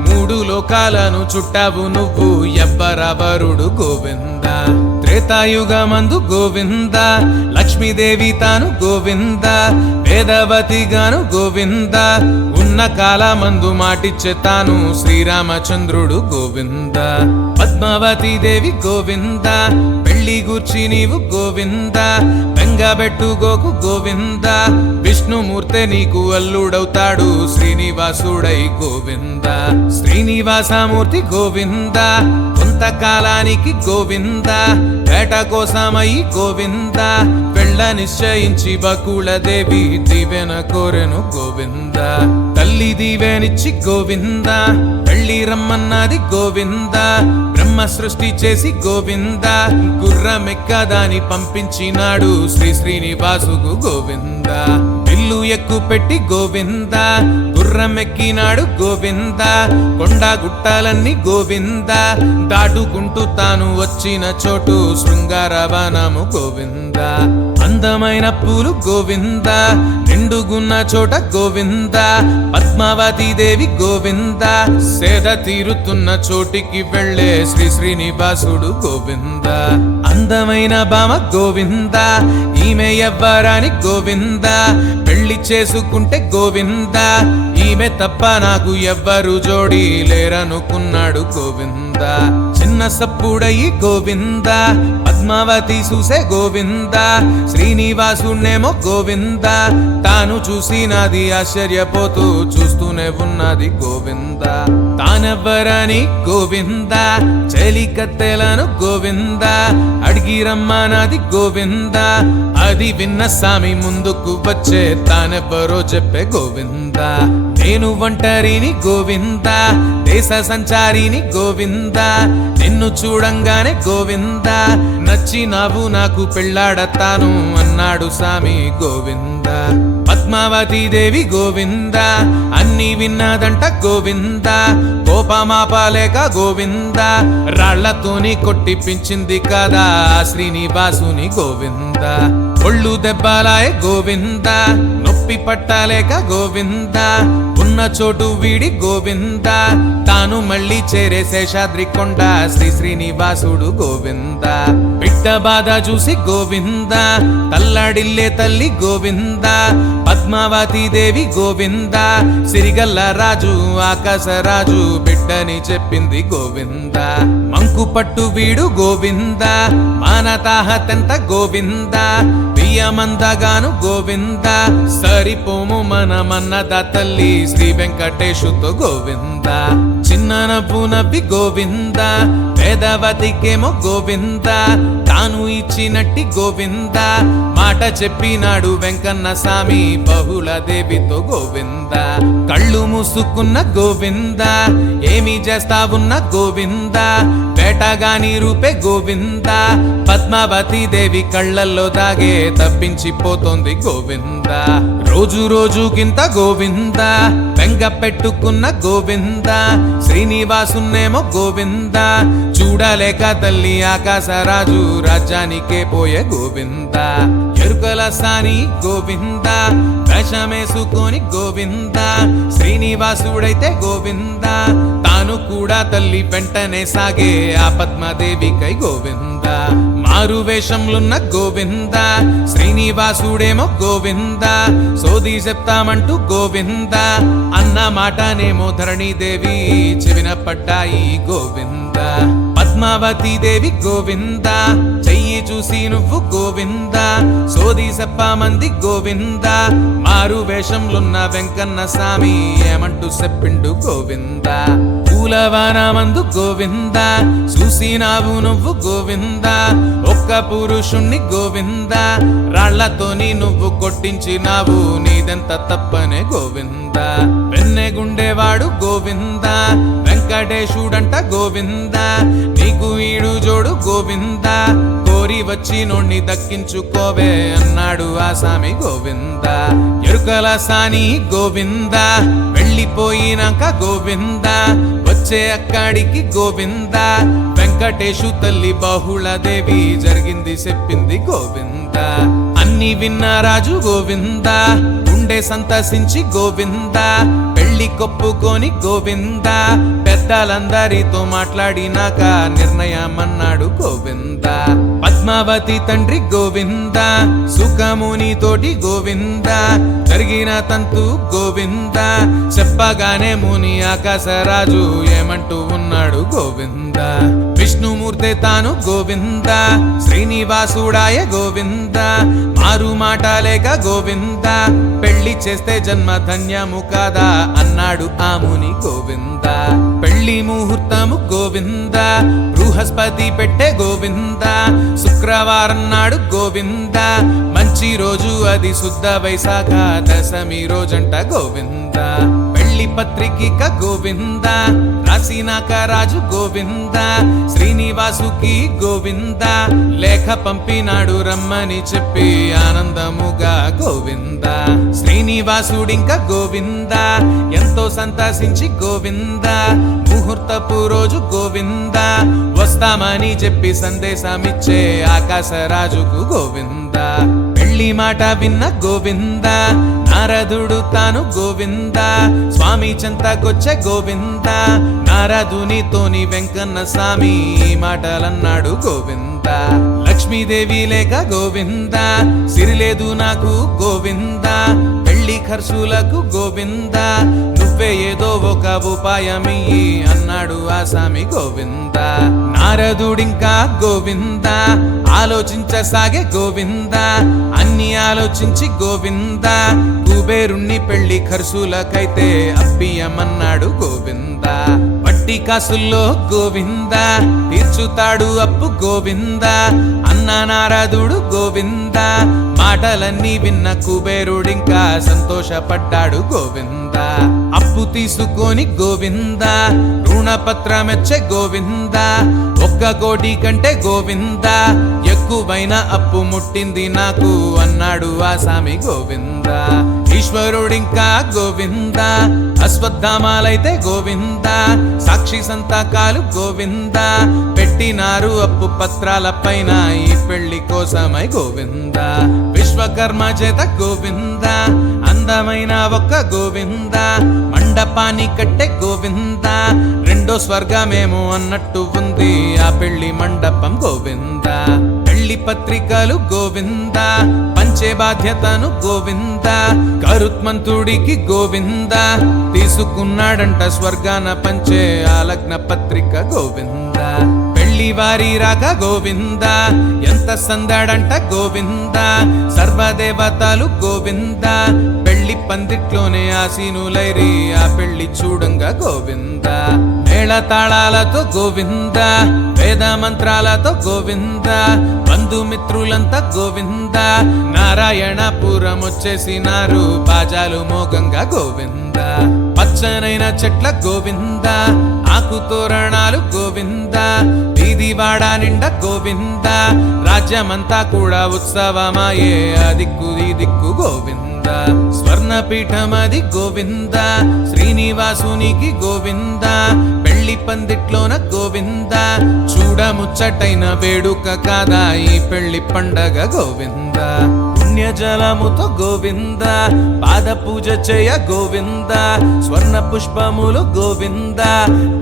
మూడు లోకాలను చుట్టావు నువ్వు ఎవ్వరవరుడు గోవింద త్రేతాయుగమందు గోవింద లక్ష్మీదేవి తాను గోవింద వేదవతి గాను గోవింద ఉన్న కాలమందు మాటిచ్చే తాను శ్రీరామచంద్రుడు గోవింద పద్మావతి దేవి గోవింద పెళ్లి గూర్చి నీవు గోవింద బెంగబెట్టుకోకు గోవింద విష్ణుమూర్తే నీకు అల్లుడవుతాడు శ్రీనివాసుడై గోవింద శ్రీనివాసమూర్తి గోవింద కొంతకాలానికి గోవింద వేట కోసమై గోవింద వెళ్ళ నిశ్చయించి బకుళదేవి దీవెన కోరెను గోవింద తల్లి దీవెనిచ్చి గోవింద పెళ్లి రమ్మన్నది గోవింద బ్రహ్మ సృష్టి చేసి గోవింద గుర్రమెక్కదాని పంపించినాడు శ్రీ శ్రీనివాసుకు గోవింద మెట్లు ఎక్కు పెట్టి గోవింద గుర్రం ఎక్కినాడు గోవింద కొండ గుట్టాలన్నీ గోవింద దాటుకుంటూ తాను వచ్చిన చోటు శృంగార వనము గోవింద అందమైన పూలు గోవింద నిండుగున్న చోట గోవింద పద్మావతి దేవి గోవింద సేద తీరుతున్న చోటికి వెళ్ళే శ్రీ శ్రీనివాసుడు గోవింద అందమైన భామ గోవింద ఈమె ఎవ్వరాని గోవింద పెళ్లి చేసుకుంటే గోవింద ఈమె తప్ప నాకు ఎవ్వరు జోడి లేరనుకున్నాడు గోవింద చిన్న సప్పుడయి గోవింద పద్మావతి చూసే గోవింద శ్రీనివాసునేమో గోవింద తాను చూసినది ఆశ్చర్యపోతూ చూస్తూనే ఉన్నది గోవింద తానెవ్వరని గోవింద చెలికత్తెలను గోవింద అడిగి రమ్మనాది గోవింద అది విన్న స్వామి ముందుకు వచ్చే తానెవ్వరో చెప్పే గోవింద నేను ఒంటరిని గోవింద దేశ సంచారిని గోవింద నిన్ను చూడంగానే గోవింద నచ్చినావు నాకు పెళ్ళాడతాను అన్నాడు స్వామి గోవింద పద్మావతి దేవి గోవింద అన్ని విన్నదంట గోవింద కోపమాపాలేక గోవింద రాళ్లతోని కొట్టిపించింది కదా శ్రీనివాసుని గోవింద ఒళ్ళు దెబ్బలాయ గోవింద నొప్పి పట్టాలేక గోవింద ఉన్న చోటు వీడి గోవింద తాను మళ్ళీ చేరే శేషాద్రి కొండ శ్రీ శ్రీనివాసుడు గోవింద బిడ్డ బాధ చూసి గోవింద తల్లాడిల్లే తల్లి గోవింద పద్మావతి దేవి గోవింద సిరిగల్ల రాజు ఆకాశరాజు బిడ్డని చెప్పింది గోవింద మంకు పట్టు వీడు గోవింద మానతాహతంత గోవింద బియ్యమందగాను గోవింద సరిపోము మనమన్నద తల్లి శ్రీ వెంకటేశుతో గోవింద చిన్న నవ్వు నవ్వి గోవింద వేదవతికేమో గోవింద తాను ఇచ్చినట్టి గోవింద మాట చెప్పినాడు వెంకన్న స్వామి బహుళ దేవితో గోవింద కళ్ళు మూసుకున్న గోవింద ఏమి చేస్తావున్న గోవింద వేటగాని రూపే గోవింద పద్మావతి దేవి కళ్ళల్లో దాగే తప్పించిపోతోంది గోవింద రోజు రోజుకింత గోవింద వెంగ పెట్టుకున్న గోవింద శ్రీనివాసునేమో గోవింద చూడలేక తల్లి ఆకాశరాజు రాజ్యానికే పోయే గోవింద ఎరుకల సాని గోవింద వేషమేసుకొని గోవింద శ్రీనివాసుడైతే గోవింద తాను కూడా తల్లి వెంటనే సాగే ఆ పద్మాదేవికై గోవింద మారు వేషంలున్న గోవింద శ్రీనివాసుడేమో గోవింద సోది చెప్తామంటూ గోవింద అన్న మాటనేమో ధరణీదేవి చెవిన పడ్డాయి గోవింద పద్మావతి దేవి గోవింద చెయ్యి చూసి నువ్వు గోవింద సోది చెప్పమంది గోవింద మారు వేషంలున్న వెంకన్న స్వామి ఏమంటూ చెప్పిండు గోవింద పూలవానమందు గోవింద చూసినావు నువ్వు గోవింద ఒక్క పురుషుణ్ణి గోవింద రాళ్లతోని నువ్వు కొట్టించినావు నీదెంత తప్పనే గోవింద వెన్నెగుండేవాడు గోవింద వెంకటేశుడంట గోవింద నీకు ఈడు జోడు గోవింద కోరి వచ్చి నోణ్ణి దక్కించుకోవే అన్నాడు ఆ స్వామి గోవింద ఎరుకల సాని గోవింద వెళ్ళిపోయినాక గోవింద వచ్చే అక్కడికి గోవింద వెంకటేశు తల్లి బహుళ దేవి జరిగింది చెప్పింది గోవింద అన్ని విన్న రాజు గోవింద గుండె సంతసించి గోవింద పెళ్లి కొప్పుకొని గోవింద పెద్దలందరితో మాట్లాడినాక నిర్ణయమన్నాడు గోవింద పద్మావతి తండ్రి గోవింద సుఖముని తోటి గోవింద జరిగిన తంతు గోవింద చెప్పగానే ముని ఆకాశరాజు ఏమంటూ ఉన్నాడు గోవింద విష్ణుమూర్తి తాను గోవింద శ్రీనివాసుడాయ గోవింద మారు మాట లేక గోవింద పెళ్లి చేస్తే జన్మ ధన్యము కాదా అన్నాడు ఆ ముని గోవింద పెళ్లి ముహూర్తము గోవింద బృహస్పతి పెట్టే గోవింద శుక్రవారం నాడు గోవింద మంచి రోజు అది శుద్ధ వైశాఖ దశమి రోజంట గోవింద పెళ్లి పత్రిక గోవింద రాసినాక రాజు గోవింద శ్రీనివాసుకి గోవింద లేఖ పంపినాడు రమ్మని చెప్పి ఆనందముగా గోవింద శ్రీనివాసుడింక గోవింద ఎంతో సంతసించి గోవింద ముహూర్తపు రోజు గోవింద వస్తామని చెప్పి సందేశమిచ్చే ఆకాశరాజుకు గోవింద పెళ్లి మాట విన్న గోవింద నారదుడు తాను గోవింద స్వామి చెంతకొచ్చే గోవింద నారదునితోని వెంకన్న స్వామి ఈ మాటలన్నాడు గోవింద లక్ష్మీదేవి లేక గోవింద సిరిలేదు నాకు గోవింద పెళ్లి ఖర్చులకు గోవింద నువ్వే ఏదో ఒక ఉపాయమియ్యి అన్నాడు ఆ స్వామి గోవింద నారదుడింకా గోవింద ఆలోచించసాగే గోవింద అన్ని ఆలోచించి గోవింద కుబేరుణ్ణి పెళ్లి ఖర్చులకైతే అప్పియమన్నాడు గోవింద వడ్డీ కాసుల్లో గోవింద తీర్చుతాడు అప్పు గోవింద అన్న నారదుడు గోవింద మాటలన్నీ విన్న కుబేరుడింకా సంతోషపడ్డాడు గోవింద అప్పు తీసుకొని గోవింద రుణపత్రమెచ్చే గోవింద 1 కోటి కంటే గోవింద ఎక్కువైన అప్పు ముట్టింది నాకు అన్నాడు ఆ స్వామి గోవింద ఈశ్వరుడింకా గోవింద అశ్వత్థామాలైతే గోవింద సాక్షి సంతకాలు గోవింద పెట్టినారు అప్పు పత్రాల పైన ఈ పెళ్లి కోసమై గోవింద విశ్వకర్మ చేత గోవింద అందమైన ఒక్క గోవింద మండపాన్ని కట్టే గోవింద రెండో స్వర్గమేమో అన్నట్టు ఉంది ఆ పెళ్లి మండపం గోవింద పెళ్లి పత్రికలు గోవింద పంచే బాధ్యతను గోవింద గరుత్మంతుడికి గోవింద తీసుకున్నాడంట స్వర్గాన పంచే ఆ లగ్న పత్రిక గోవింద పెళ్లి వారి రాగా గోవింద ఎంత సందడంట గోవింద సర్వదేవతలు గోవింద పెళ్లి పందిట్లోనే ఆసీనులైరి ఆ పెళ్లి చూడంగా గోవింద మేళ తాళాలతో గోవింద వేద మంత్రాలతో గోవింద బంధుమిత్రులంతా గోవింద నారాయణపురం వచ్చేసినారు బాజాలు మోగంగా గోవింద పచ్చనైన చెట్ల గోవింద ఆకు తోరణాలు గోవింద వీధివాడ నిండా గోవింద రాజ్యమంతా కూడా ఉత్సవమాయే ఆ దిక్కు ఈ దిక్కు గోవింద స్వర్ణపీఠమది గోవింద శ్రీనివాసునికి గోవింద పెళ్లి పందిట్లోన గోవింద చూడముచ్చటైన వేడుక కాదా ఈ పెళ్లి పండగ గోవింద పుణ్యజలముతో గోవింద పాద పూజ చేయ గోవింద స్వర్ణ పుష్పములు గోవింద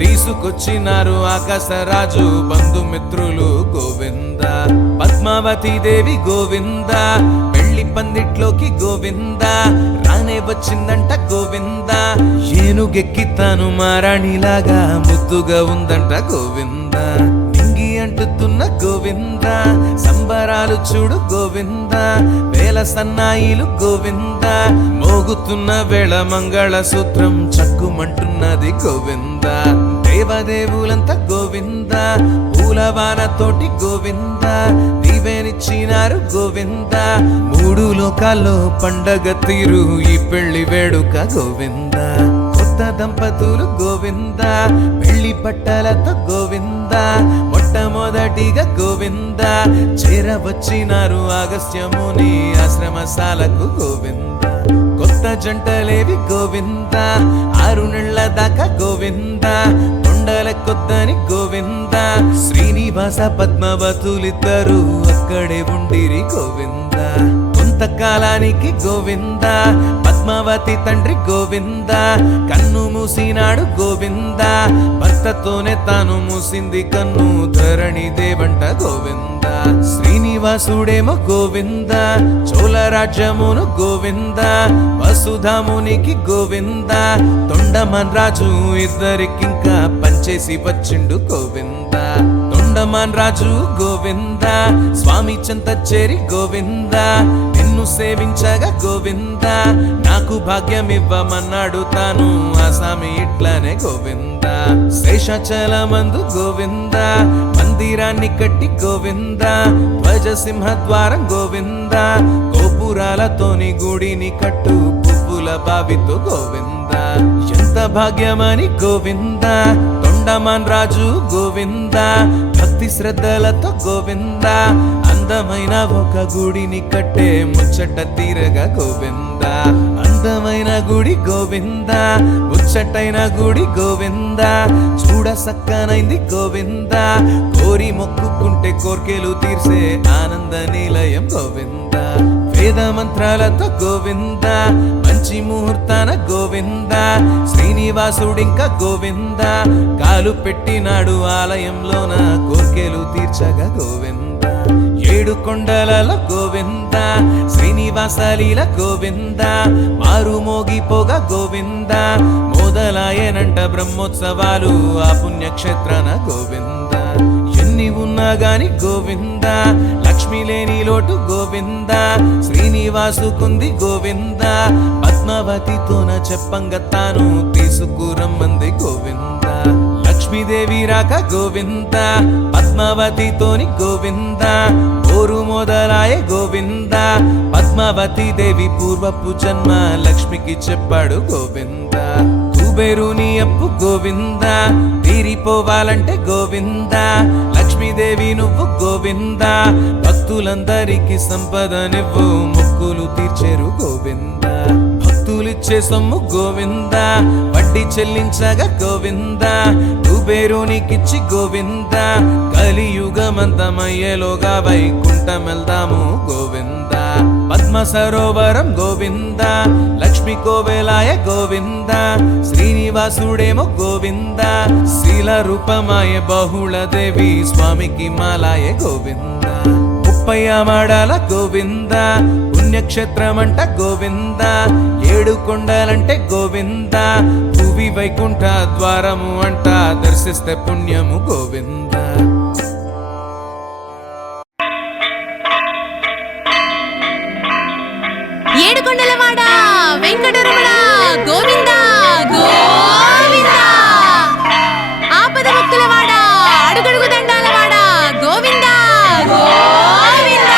తీసుకొచ్చినారు ఆకాశరాజు బంధుమిత్రులు గోవింద పద్మావతి దేవి గోవింద పెళ్లి పందిట్లోకి గోవింద రానే వచ్చిందంట గోవింద ఏనుగెక్కి తాను మారాణిలాగా ముద్దుగా ఉందంట గోవింద నింగి అంటుతున్న గోవింద సంబరాలు చూడు గోవింద వేల సన్నాయిలు గోవింద మోగుతున్న వేళ మంగళ సూత్రం చక్కుమంటున్నది గోవింద దేవదేవులంతా గోవింద పూలవానతోటి గోవింద దీవెనిచ్చినారు గోవింద 3 లోకాల్లో పండగ తీరు ఈ పెళ్లి వేడుక గోవింద కొత్త దంపతులు గోవింద పెళ్లి బట్టలతో గోవింద మొట్టమొదటిగా గోవింద చేరవచ్చినారు అగస్త్యముని ఆశ్రమశాలకు గోవింద కొత్త జంటలేవి గోవింద 6 నెలల దాకా గోవింద తొండల కొద్దని గోవింద శ్రీనివాస పద్మావతులిద్దరు అక్కడే ఉండిరి గోవింద కొంతకాలానికి గోవింద పద్మావతి తండ్రి గోవింద కన్ను మూసినాడు గోవింద భర్తతోనే తాను మూసింది కన్ను ధరణి దేవంట గోవింద శ్రీనివాసుడేమో గోవింద చోళ రాజ్యమును గోవింద వసుధామునికి గోవింద తొండమన్ రాజు ఇద్దరికింకా పంచేసి వచ్చిండు గోవింద తొండమన్ రాజు గోవింద స్వామి చెంత చేరి గోవింద నిన్ను సేవించగా గోవింద నాకు భాగ్యమివ్వమన్నాడు తాను ఆ స్వామి ఇట్లనే గోవింద శేషాచలమందు గోవింద మందిరాన్ని కట్టి గోవింద ధ్వజసింహ ద్వారం గోవింద గోపురాలతోని గుడిని కట్టు పువ్వుల బావితో గోవింద ఎంత భాగ్యమని గోవింద, తొండమాన్ రాజు గోవింద, భక్తి శ్రద్ధలతో గోవింద, అందమైన ఒక గుడిని కట్టే ముచ్చట తీరగా గోవింద, అందమైన గుడి గోవింద, ముచ్చటైన గుడి గోవింద, చూడ సక్కనైంది గోవింద, కోరి మొక్కుకుంటే కోర్కెలు తీర్చే ఆనంద నిలయం గోవింద, వేద మంత్రాలతో గోవింద, మంచి ముహూర్తాన గోవింద, శ్రీనివాసుడింక గోవింద, కాలు పెట్టినాడు ఆలయంలోన కోర్కెలు తీర్చగా గోవింద, ఏడు కొండలలో గోవింద, శ్రీనివాసలీల గోవింద, మారు మోగిపోగా గోవింద, మొదలాయనంట బ్రహ్మోత్సవాలు ఆ పుణ్యక్షేత్రాన గోవింద, ఎన్ని ఉన్నా గాని గోవింద, లక్ష్మి లేని లోటు గోవింద, శ్రీనివాసుకుంది గోవింద, పద్మావతితోన చెప్పంగా తాను తీసుకురమ్మంది గోవింద, లక్ష్మీదేవి రాక గోవింద, పద్మావతితోని గోవింద, ఓరు మొదలాయ గోవింద, పద్మావతి దేవి పూర్వపు జన్మ లక్ష్మికి చెప్పాడు గోవింద, కుబేరుని అప్పు గోవింద, తీరిపోవాలంటే గోవింద, లక్ష్మీదేవి నువ్వు గోవింద, భక్తులందరికీ సంపదనివ్వు మొక్కులు తీర్చేరు గోవింద, భక్తులిచ్చే సొమ్ము గోవింద, వడ్డీ చెల్లించగా గోవింద, కుబేరునికిచ్చి గోవింద, కలియుగమంతమయ్యేలోగా వైకుంఠమెల్దాము గోవింద, పద్మ సరోవరం గోవింద, లక్ష్మి కోవెలాయ గోవింద, శ్రీనివాసుడేమో గోవింద, శీల రూపమాయ బహుళ దేవి స్వామికి మాలాయ గోవింద, ముప్పయ్య మాడాల గోవింద, పుణ్యక్షేత్రమంట గోవింద, ఏడు కొండలంటే గోవింద, భువి వైకుంఠ ద్వారము అంట దర్శిస్తే పుణ్యము గోవింద. ఏడుకొండలవాడ వెంకటరమణ గోవింద గోవింద, ఆపద భక్తులవాడ అడుగడుగు దండాలవాడ గోవింద గోవింద.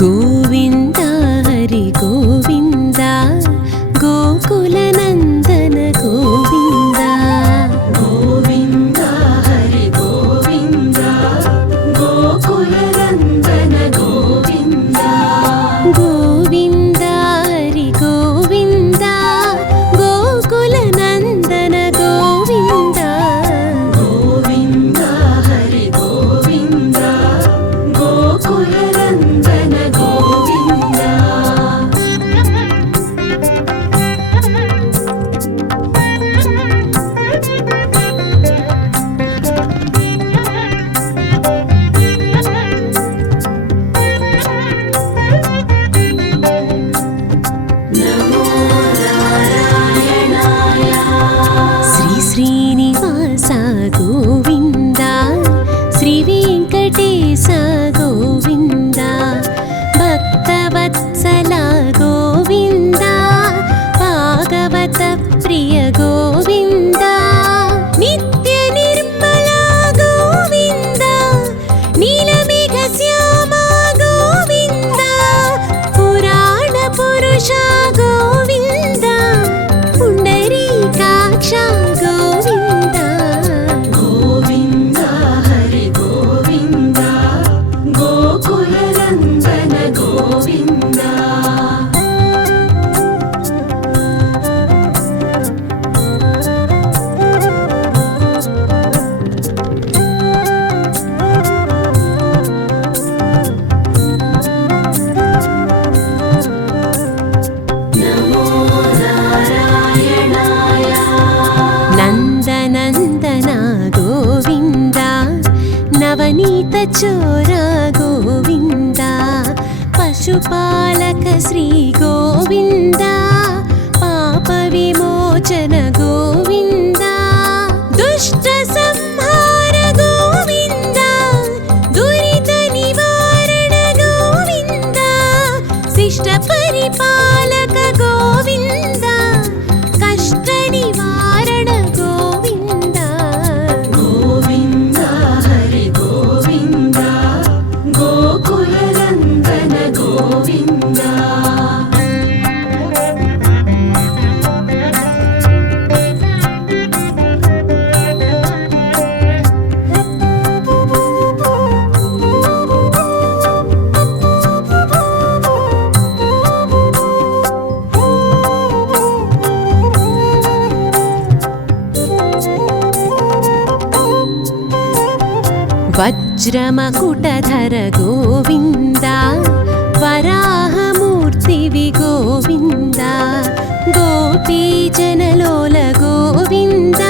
గోవింద హరి గోవింద, గోకుల నందన గోవింద, గోవింద హరి గోవింద, గోకుల నందన గోవింద, గోవింద హరి గోవింద, గోకుల నందన గోవింద, గోవింద హరి గోవింద, గోకుల నందన గోవింద. శ్రీ శ్రీనివాస గోవింద, శ్రీ వెంకటేశ గోవింద, భక్తవత్సల గోవింద, భాగవత ప్రియ గోవింద, నిత్య నిర్మల గోవింద, నీలమేఘ శ్యామ గోవింద, పురాణ పురుష గోవింద, పుండరీకాక్ష గోవింద, గోవింద హరి గోవింద, గోకుల నందన గోవింద. నందనందన గోవింద, నవనీత చోర గోవింద, పశుపాలక శ్రీ గోవింద, పాప విమోచన గోవింద, ದುಷ್ಟ ಸಂಹಾರ ಗೋವಿಂದ ದುರಿತ ನಿವಾರಣ ಗೋವಿಂದ ಶಿಷ್ಟ ಪರಿಪಾಲಕ ಗೋವಿಂದ ಕಷ್ಟ ನಿವಾರಣ ಗೋವಿಂದ ಗೋವಿಂದ ಹರಿ ಗೋವಿಂದ ಗೋಕುಲ ನಂದನ ಗೋವಿಂದ ವಜ್ರಮಕುಟಧರ ಗೋವಿಂದ ವರಾಹಮೂರ್ತಿವಿ ಗೋವಿಂದ ಗೋಪೀಜನಲೋಲ ಗೋವಿಂದ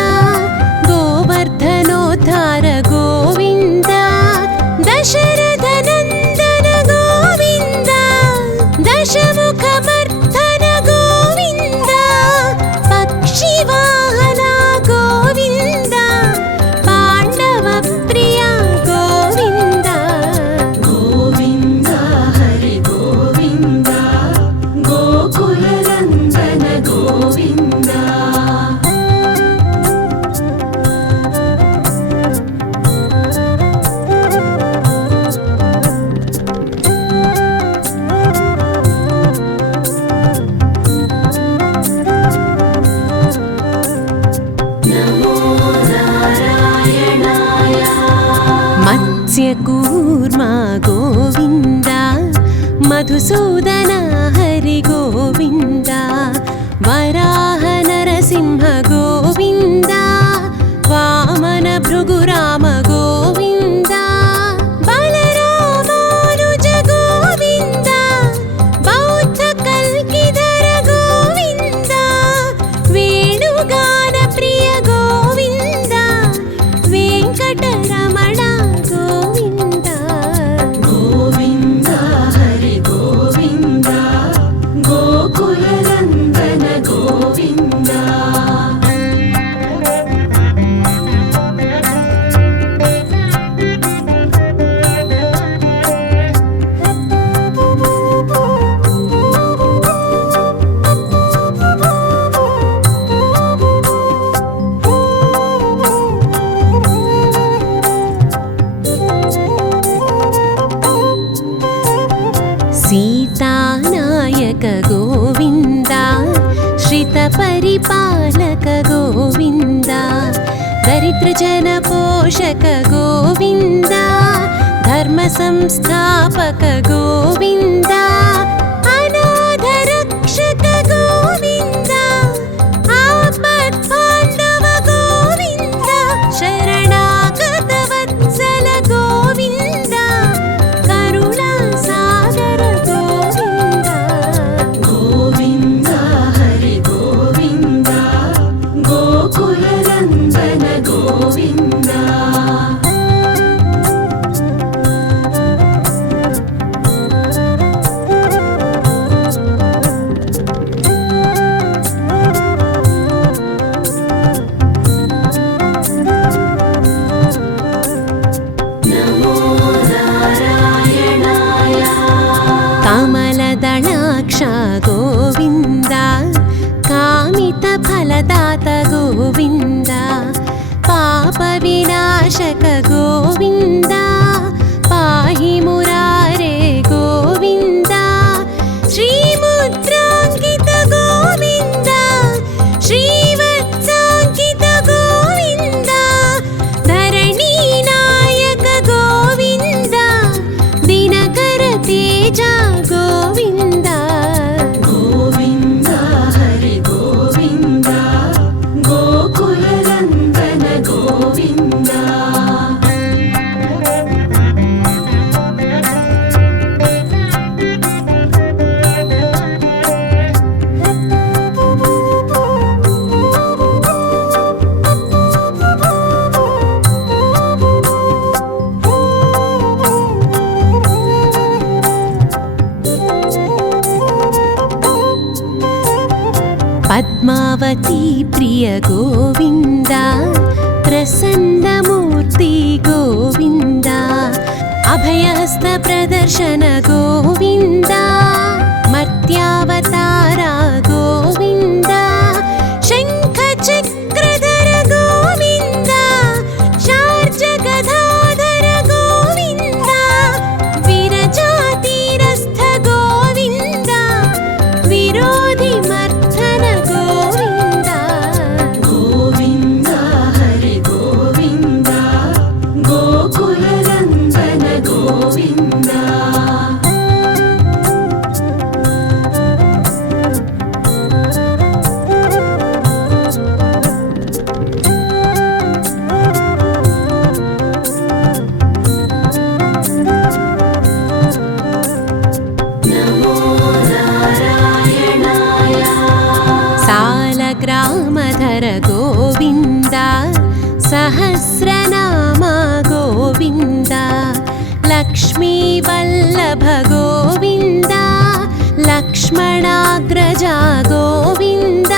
ಗೋವರ್ಧನೋದ್ಧಾರ ಗೋವಿಂದ ದಶರಥ ನಂದನ ಗೋವಿಂದ ದಶಮುಖ ಮರ್ಧನ ಗೋವಿಂದ ಪಕ್ಷಿವಾಹನ ಗೋವಿಂದ ಪಾಂಡವ ಪ್ರಿಯ ಗೋವಿಂದ ಗೋವಿಂದ ಹರಿ ಗೋವಿಂದ ಗೋಕುಲ ನಂದನ ಗೋವಿಂದ ಮತ್ಸ್ಯಕೂರ್ಮ ಗೋವಿಂದ ಮಧುಸೂದನ ಹರಿ ಗೋವಿಂದ ವರಾಹ ನರಸಿಂಹ ಗೋವಿಂದ ವಾಮನ ಭೃಗುರಾಮ ಗೋವಿಂದ ಬಲರಾಮಾನುಜ ಗೋವಿಂದ ಬೌದ್ಧ ಕಲ್ಕಿಧರ ಗೋವಿಂದ ವೇಣುಗಾನ ಪ್ರಿಯ ಗೋವಿಂದ ವೆಂಕಟರಮಣ ಗೋವಿಂದ ಗೋವಿಂದ ಹರಿ ಗೋವಿಂದ ಗೋಕುಲ ನಂದನ ಗೋವಿಂದ सीतानायक गोविन्द श्रितपरिपालक गोविन्द दरिद्रजन पोषक गोविन्द धर्मसंस्थापक गोविन्द अनाथ रक्षक गोविन्द आपद्बान्धव गोविन्द शरणागत वत्सल गोविन्द करुणासागर गोविन्द गोविन्द हरि गोविन्द गोकुल नन्दन गोविन्द कमलदलाक्ष गोविन्द कामितफलदात गोविन्द पापविनाशक गोविन्द पाहि मुरारे गोविन्द श्रीमुद्राङ्कित गोविन्द श्रीवत्साङ्कित गोविन्द धरणीनायक गोविन्द दिनकर तेज गोविन्द गोविन्द हरि गोविन्द गोकुल नन्दन गोविन्द पद्मावती प्रिय गोविन्द प्रसन्नमूर्ति गोविन्द अभयहस्त प्रदर्शन गोविन्द मर्त्यावतारा गोविन्द शङ्खचक्रधर गोविन्द शार्जगदाधर गोविन्द विरजातीरस्थ गोविन्द विरोधिमर्दन गोविन्द गोविन्द हरि गोविन्द गोकुलनन्दन गोविन्द सालग्रामधर गोविन्द सहस्रनाम गोविन्द लक्ष्मीवल्लभ गोविन्द लक्ष्मणाग्रजा गोविन्द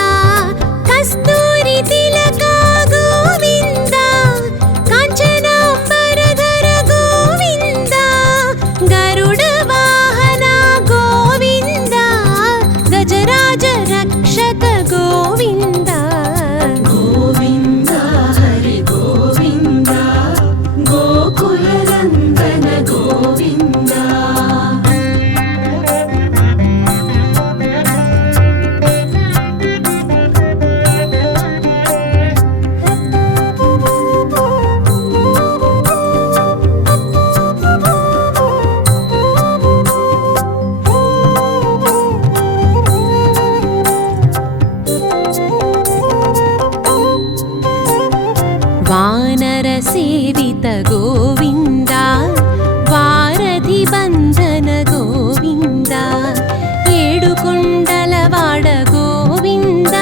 कस्तूरितिलका गोविन्द काञ्चनाम्बरधर गोविन्द गरुडवाहना गोविन्द गजराज रक्षक गोविन्द गोविन्द हरि गोविन्द गोकुलनन्दन गोविन्द वानरसेवित गोविन्द वारधिबन्धन गोविन्द ఏడుకొండలవాడ गोविन्द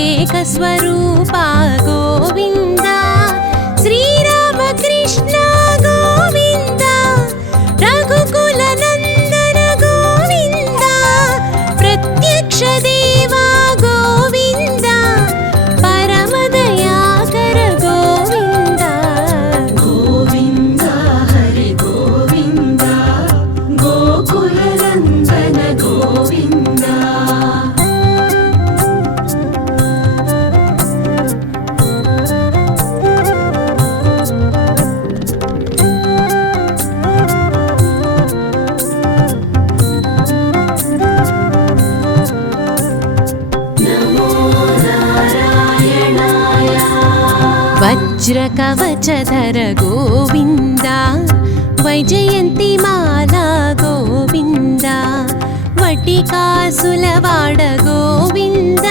ఏకస్వరూపా गोविन्द श्रीरामकृष्ण गोविन्द रघुकुलनन्दन गोविन्द प्रत्यक्ष देवा गोविन्द परमदयाकर गोविन्द गोविन्द हरि गोविन्द गोकुलनन्दन गोविन्द वज्रकवचधर गोविन्द वैजयन्तिमाला गोविन्द वटिकासुलवाड गोविन्द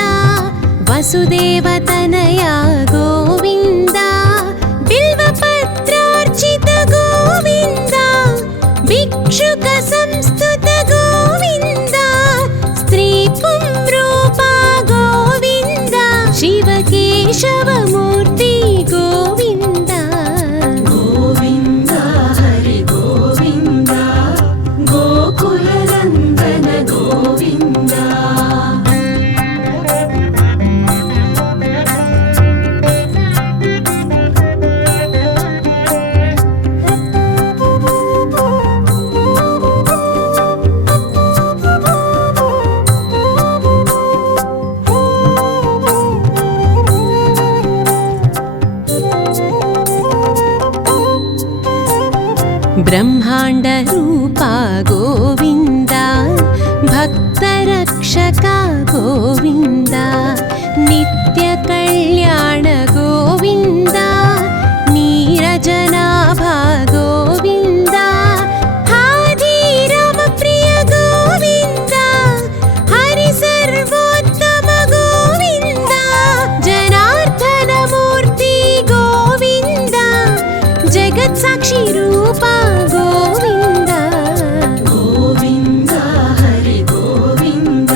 वसुदेवतनया गोविन्द बिल्वपत्रार्चित गोविन्द भिक्षुक संस्तुत गोविन्द स्त्रीपुंरूपा गोविन्द शिवकेशवमूर्ति गोविन्द गोविन्द हरि गोविन्द गोकुलनन्दन गोविन्द ब्रह्मांड रूपा गोविन्द भक्तरक्षका गोविन्द नित्य कल्याण गोविन्द नीरजनाभा गोविन्द हादिराम प्रिय गोविन्द हरि सर्वोत्तम गोविन्द जनार्दन मूर्ति गोविन्द जगत् साक्षी रूपा गोविन्द गोविन्द हरि गोविन्द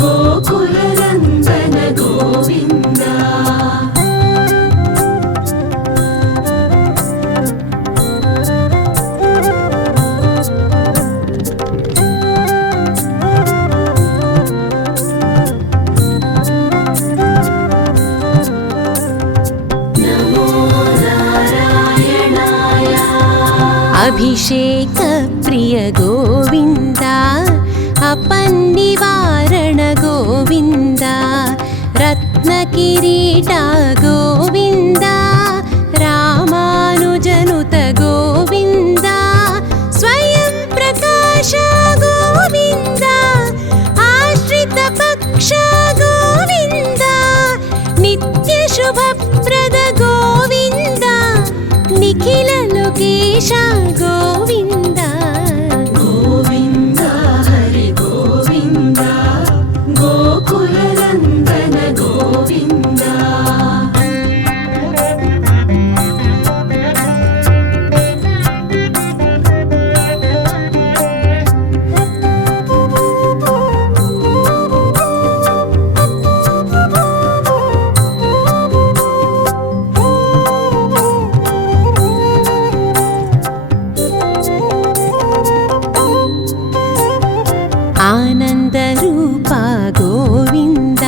गोकुलनन्दन गोविन्द अभिषेक प्रिय गोविन्द अपन्निवारण गोविन्द रत्नकिरीट गोविन्द रामानुजनुत गोविन्द स्वयं प्रकाश गोविन्द आश्रित पक्ष गोविन्द नित्य शुभप्रद गोविन्द निखिल लोकेश गोविन्द गोविन्द हरि गोविन्द गोकुलनन्दन गोविन्द आनन्दरूपा गोविन्द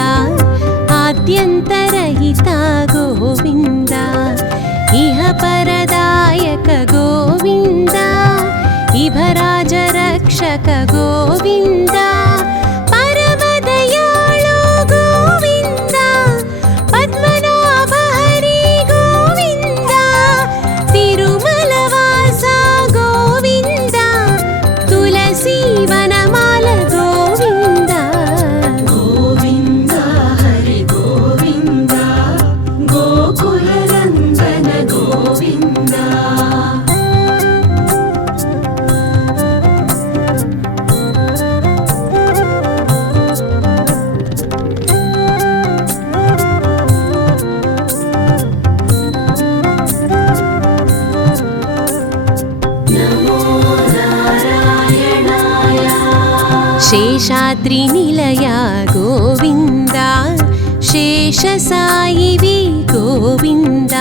आद्यन्तरहिता गोविन्द इह परदायक गोविन्द इभराजरक्षक गोविन्द परमदयाळु गोविन्द पद्मनाभ हरि गोविन्द तिरुमलवास गोविन्द तुलसी वनमाल गोविन्द गोविन्द हरि गोविन्द गोकुलनन्दन गोविन्द शेषाद्रिनिलया गोविन्द शेषसायिवी गोविन्द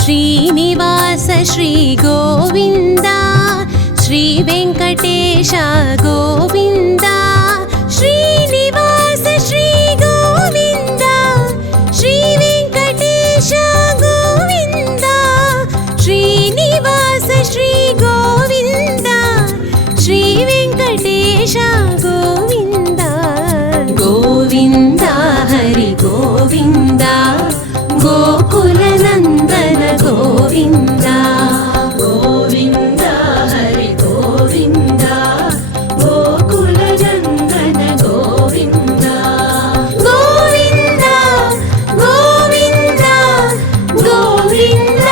श्रीनिवास श्री गोविन्द श्रीवेङ्कटेश गोविन्द श्रीनिवास श्री गोविन्द श्रीवेङ्कटेश गोविन्द श्रीनिवास श्री गोविन्द श्रीवेङ्कटेश गोविन्द गोविन्द हरि गोविन्द गोकुलनन्दन गोविन्द गोविन्द हरि गोविन्द गोकुलनन्दन गोविन्द गोविन्द गोविन्द गोविन्द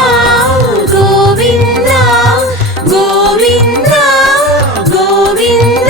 गोविन्द गोविन्द गोविन्द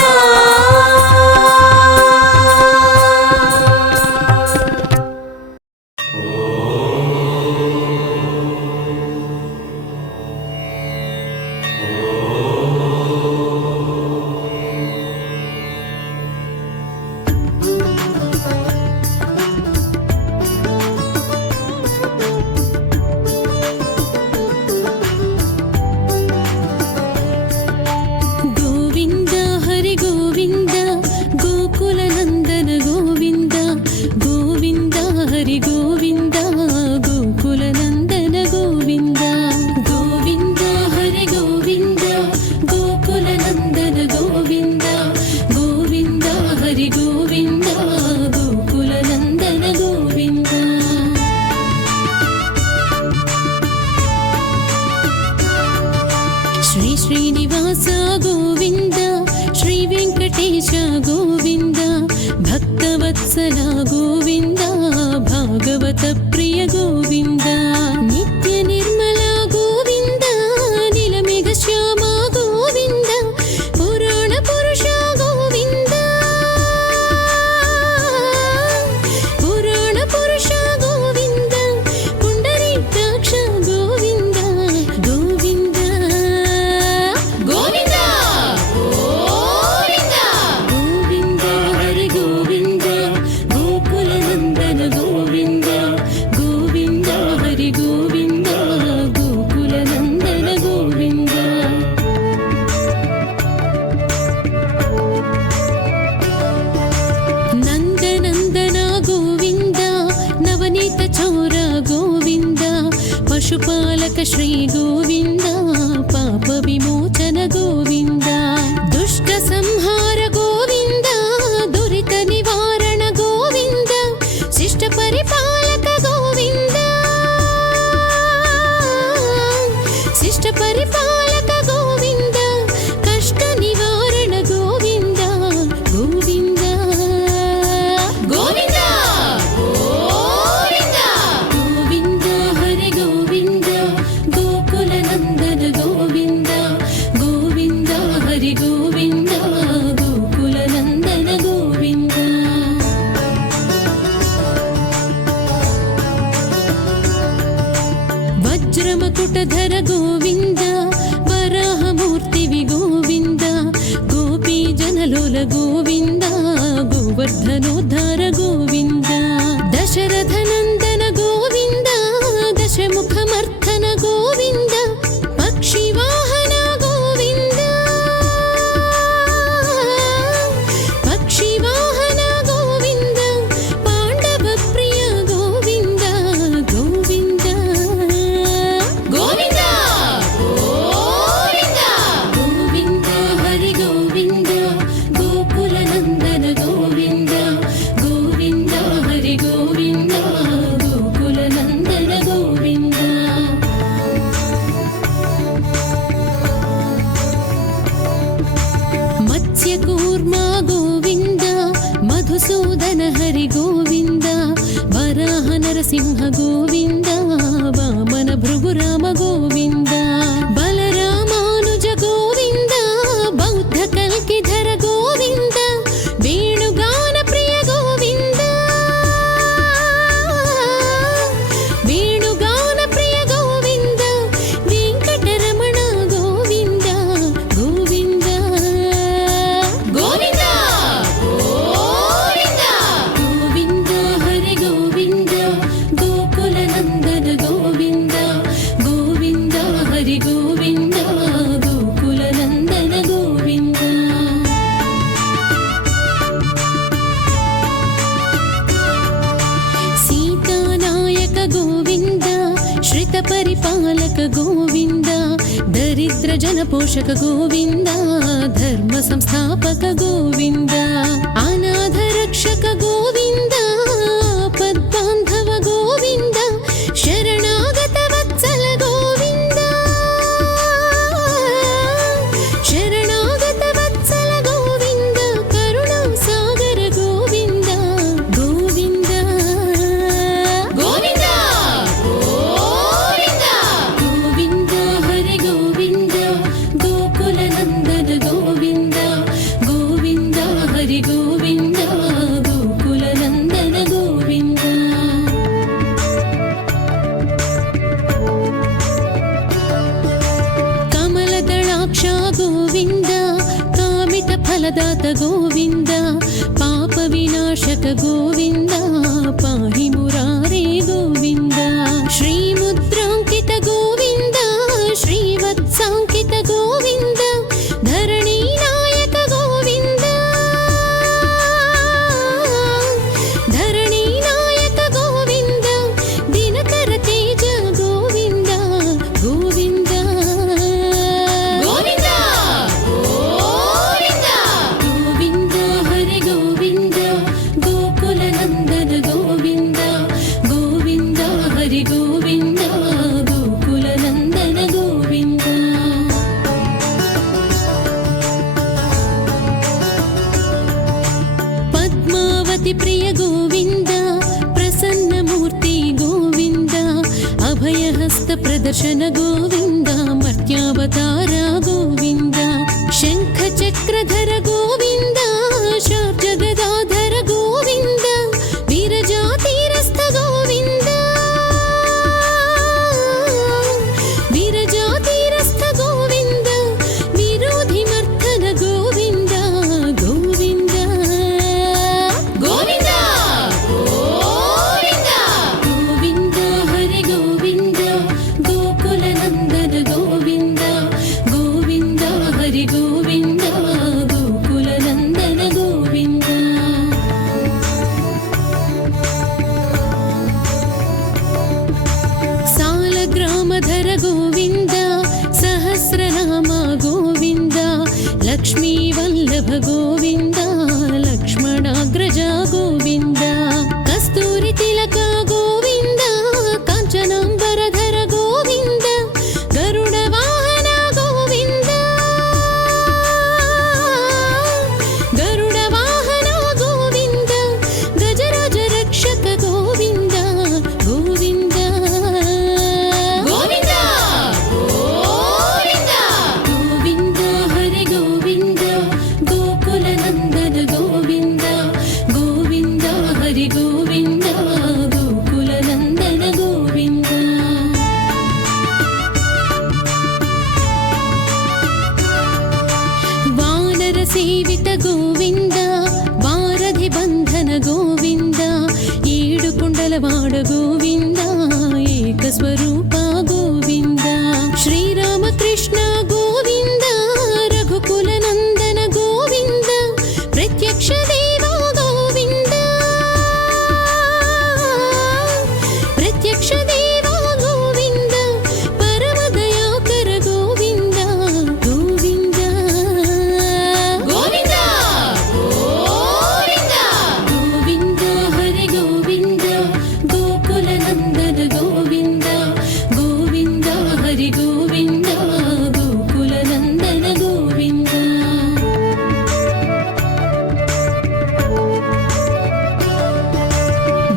गोविन्द हरि गोविन्द गोकुलनन्दन गोविन्द गोविन्द हरि गोविन्द गोकुलनन्दन गोविन्द गोविन्द हरि गोविन्द गोकुलनन्दन गोविन्द गोविन्द हरि गोविन्द गोकुलनन्दन गोविन्द श्री श्रीनिवास गोविन्द श्री वेङ्कटेश गोविन्द भक्तवत्सल गोविन्द भागवत प्रिय गोविन्द नित्य निर्मल गोविन्द नीलमेघ श्याम गोविन्द पुराण पुरुष गोविन्द पुराण पुरुष गोविन्द पुण्डरीकाक्ष गोविन्द गोविन्द गोविन्द गोविन्द गोविन्द हरि गोविन्द गोकुलनन्दन गोविन्द गोविन्द ಧನೋದ್ಧಾರ ಗೋವಿಂದ ದಶರಥ ನಂದನ ಗೋವಿಂದ ದಶಮುಖ ಮರ್ಥನ ಗೋವಿಂದ ಪಕ್ಷಿ ವಾಹನ ಗೋವಿಂದ ಪಕ್ಷಿ ವಾಹನ ಗೋವಿಂದ ಪಾಂಡವ ಪ್ರಿಯ ಗೋವಿಂದ ಗೋವಿಂದ ಗೋವಿಂದ ಗೋವಿಂದ ಗೋವಿಂದ ಹರಿ ಗೋವಿಂದ ಗೋಕುಲ ನಂದನ ಗೋವಿಂದ ಗೋವಿಂದ ಹರಿ ಗೋವಿಂದ ಗೋಕುಲ ನಂದನ ಗೋವಿಂದ ಮತ್ಸ್ಯಕೂರ್ಮ ಗೋವಿಂದ ಮಧುಸೂದನ ಹರಿ ಗೋವಿಂದ ವರಾಹ ನರಸಿಂಹ ಗೋವಿಂದ ವಾಮನ ಭೃಗುರಾಮ ಗೋವಿಂದ ಬಲರಾಮಾನುಜ ಗೋವಿಂದ ಬೌದ್ಧ ಕಲ್ಕಿಧರ ಗೋವಿಂದ ವೇಣುಗಾನ ಪ್ರಿಯ ಗೋವಿಂದ ವೇಣುಗಾನ ಪ್ರಿಯ ಗೋವಿಂದ ವೆಂಕಟರಮಣ ಗೋವಿಂದ ಗೋವಿಂದ ಗೋವಿಂದ ಗೋವಿಂದ ಗೋವಿಂದ ಹರಿ ಗೋವಿಂದ ಗೋಕುಲ ನಂದನ ಗೋವಿಂದ ಗೋವಿಂದ ಹರಿ ಗೋವಿಂದ ಗೋಕುಲ ನಂದನ ಗೋವಿಂದ ಸೀತಾನಾಯಕ ಗೋವಿಂದ ಶ್ರಿತ ಪರಿಪಾಲಕ ಗೋವಿಂದ ದರಿದ್ರ ಜನಪೋಷಕ ಗೋವಿಂದ ಧರ್ಮ ಸಂಸ್ಥಾಪಕ ಗೋವಿಂದ ಅನಾಥ ರಕ್ಷಕ ಗೋವಿಂದ ಪದ್ಬಾಂಧವ ಗೋವಿಂದ ಶರಣಾಗತ ವತ್ಸಲ ಗೋವಿಂದ ಶರಣಾಗತ ವತ್ಸಲ ಗೋವಿಂದ ಕರುಣಾ ಸಾಗರ ಗೋವಿಂದ ಗೋವಿಂದ ಗೋವಿಂದ ಗೋವಿಂದ ಗೋವಿಂದ ಹರಿ ಗೋವಿಂದ ಗೋಕುಲ ನಂದನ ಗೋವಿಂದ ಗೋವಿಂದ ಹರಿ ಗೋವಿಂದ ಗೋಕುಲ ನಂದನ ಗೋವಿಂದ ಕಮಲದಳಾಕ್ಷ ಗೋವಿಂದ ಕಾಮಿತ ಫಲದಾತ ಗೋವಿಂದ ಪಾಪ ವಿನಾಶಕ ಗೋವಿಂದ ಪಾಹಿ ಮುರಾರೇ ಗೋವಿಂದ ಶ್ರೀ ಮುದ್ರಾಂಕಿತ ಗೋವಿಂದ ಶ್ರೀವತ್ಸಾಂಕಿತ ಗೋವಿಂದ ಧರಣಿ ನಾಯಕ ಗೋವಿಂದ ಧರಣಿ ನಾಯಕ ಗೋವಿಂದ ದಿನಕರ ತೇಜ ಗೋವಿಂದ ಗೋವಿಂದ ಗೋವಿಂದ ಗೋವಿಂದ ಗೋವಿಂದ ಹರಿ ಗೋವಿಂದ ಗೋಕುಲ ನಂದನ ಗೋವಿಂದ ಗೋವಿಂದ ಹರಿ ಗೋವಿಂದ ಗೋಕುಲ ನಂದನ ಗೋವಿಂದ ಪದ್ಮಾವತಿ ಪ್ರಿಯ ಗೋವಿಂದ ಪ್ರಸನ್ನ ಮೂರ್ತಿ ಗೋವಿಂದ ಅಭಯಹಸ್ತ ಪ್ರದರ್ಶನ ಗೋವಿಂದ ಮರ್ತ್ಯಾವತಾರ ಗೋವಿಂದ ಶಂಖ ಚಕ್ರಧರ ಗೋವಿಂದ ಶಾರ್ಜ ಗದಾಧರ ಗೋವಿಂದ ವೀರಜಾತಿರಸ್ಥ ಗೋವಿಂದ ವೀರಜಾತಿರಸ್ಥ ಗೋವಿಂದ ವಿರೋಧಿ ಮರ್ಥನ ಗೋವಿಂದ ಗೋವಿಂದ ಗೋವಿಂದ ಗೋವಿಂದ ಗೋವಿಂದ ಹರಿ ಗೋವಿಂದ ಗೋಕುಲ ನಂದನ ಗೋವಿಂದ ಗೋವಿಂದ ಹರಿ ಗೋವಿಂದ ಗೋಕುಲ ನಂದನ ಗೋವಿಂದ ಸಾಲಗ್ರಾಮಧರ ಗೋವಿಂದ ಸಹಸ್ರನಾಮ ಗೋವಿಂದ ಲಕ್ಷ್ಮೀ ವಲ್ಲಭ ಗೋವಿಂದ ಲಕ್ಷ್ಮಣಾಗ್ರಜ ಗೋವಿಂದ ಕಸ್ತೂರಿ ತಿಲಕ ಗೋವಿಂದ ಕಾಂಚನಾಂಬರಧರ ಗೋವಿಂದ ಗರುಡ ವಾಹನ ಗೋವಿಂದ ಗರುಡ ವಾಹನ ಗೋವಿಂದ ಗಜರಾಜ ರಕ್ಷಕ ಗೋವಿಂದ ಗೋವಿಂದ ಗೋವಿಂದ ಗೋವಿಂದ ಗೋವಿಂದ ಹರಿ ಗೋವಿಂದ ಗೋಕುಲ ఏడుకొండలవాడ గోవింద ఏకస్వరూప గోవింద శ్రీరామకృష్ణ గోవింద రఘుకుల నందన గోవింద ప్రత్యక్ష దేవా గోవింద ప్రత్యక్ష దేవా గోవింద పరమ దయాకర గోవింద గోవింద గోవింద గోవింద గోవింద హరి గోవింద గోకుల నందన గోవింద గోవింద హరి గోవింద గోకుల నందన గోవింద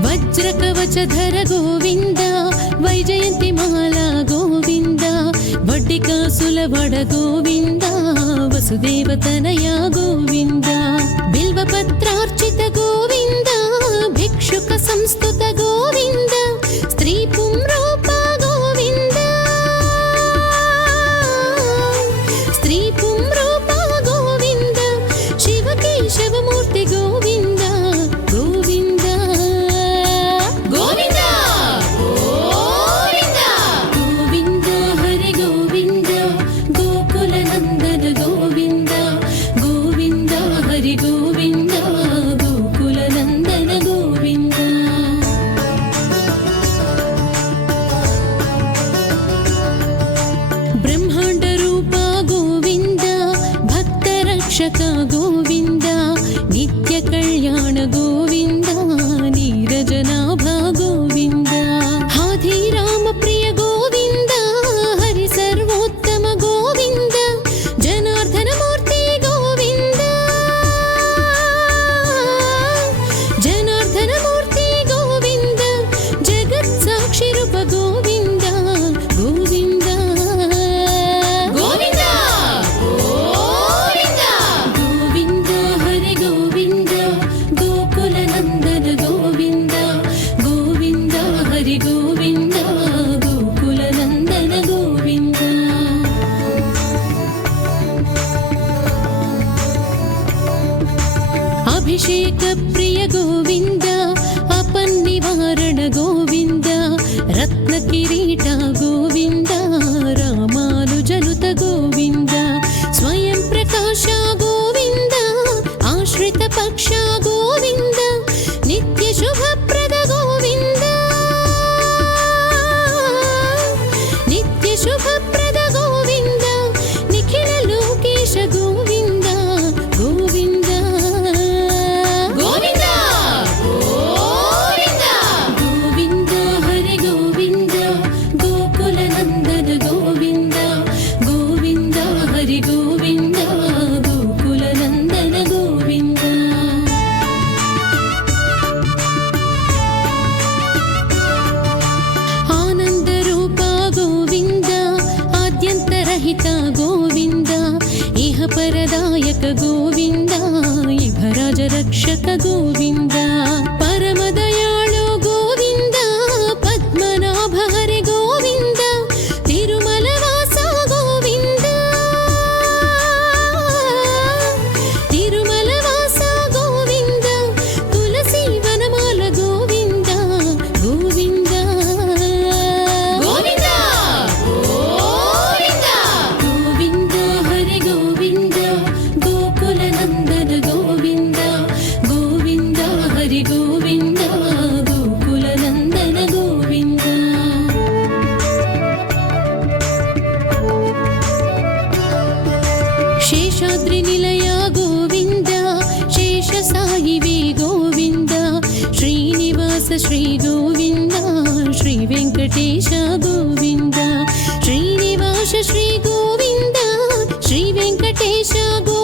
వజ్రకవచధర గోవింద వైజయంతి మాల గోవింద వడ్డికాసుల వడ గోవింద వసుదేవతనయ గోవింద బిల్వపత్రార్చిత గోవింద భిక్షుక సంస్తుత గోవింద స్త్రీ పుంరూప గోవింద స్త్రీ పుంరూప గోవింద శివకేశవమూర్తి గోవింద గోవింద గోవింద గోవింద గోవింద హరి గోవింద గోకుల నందన గోవింద గోవింద హరి గోవింద గోకుల నందన గోవింద బ్రహ్మాండ రూప గోవింద భక్త రక్షక గోవింద నిత్య కళ్యాణ గోవింద నీరజనాభ గోవింద హాధి రామ ప్రియ గోవింద హరి సర్వోత్తమ గోవింద జనార్దన మూర్తి గోవింద జనార్దన మూర్తి గోవింద జగత్ సాక్షి రూప గోవింద గోవింద గోవింద గోవింద గోవింద హరి గోవింద గోకుల నందన గోవింద గోవింద హరి గోవింద గోకుల నందన గోవింద అభిషేక ప్రియ గోవింద అపన్నివారణ గోవింద రత్న కిరీట గోవింద రామానుజనుత గోవింద స్వయం ప్రకాశ గోవింద ఆశ్రిత పక్ష గోవింద నిత్య శుభప్రద గోవింద నిత్య శుభప్రద గోవింద నిఖిల లోకేశ గోవింద గోవింద గోవింద గోవింద గోవింద హరి గోవింద గోకుల నందన గోవింద గోవింద హరి గోవింద గోకుల నందన గోవింద ఆనంద రూప గోవింద ఆద్యంతరహిత గోవింద ఇహ పరదాయక గోవింద ఇహరాజ రక్షక గోవింద పరమ దయాళు గోవింద పద్మనాభ హరి గోవింద తిరుమల వాస గోవింద తిరుమల వాస గోవింద తులసి వనమాల గోవింద గోవింద గోవింద గోవింద గోవింద హరి గోవింద గోకుల నందన గోవింద గోవింద హరి గోవింద గోకుల నందన గోవింద శేషాద్రి నిలయ గోవింద శేష సాయివే గోవింద శ్రీనివాస శ్రీ గోవింద శ్రీ వెంకటేశ గోవింద శ్రీనివాస శ్రీ గోవింద శ్రీ వెంకటేశ గోవింద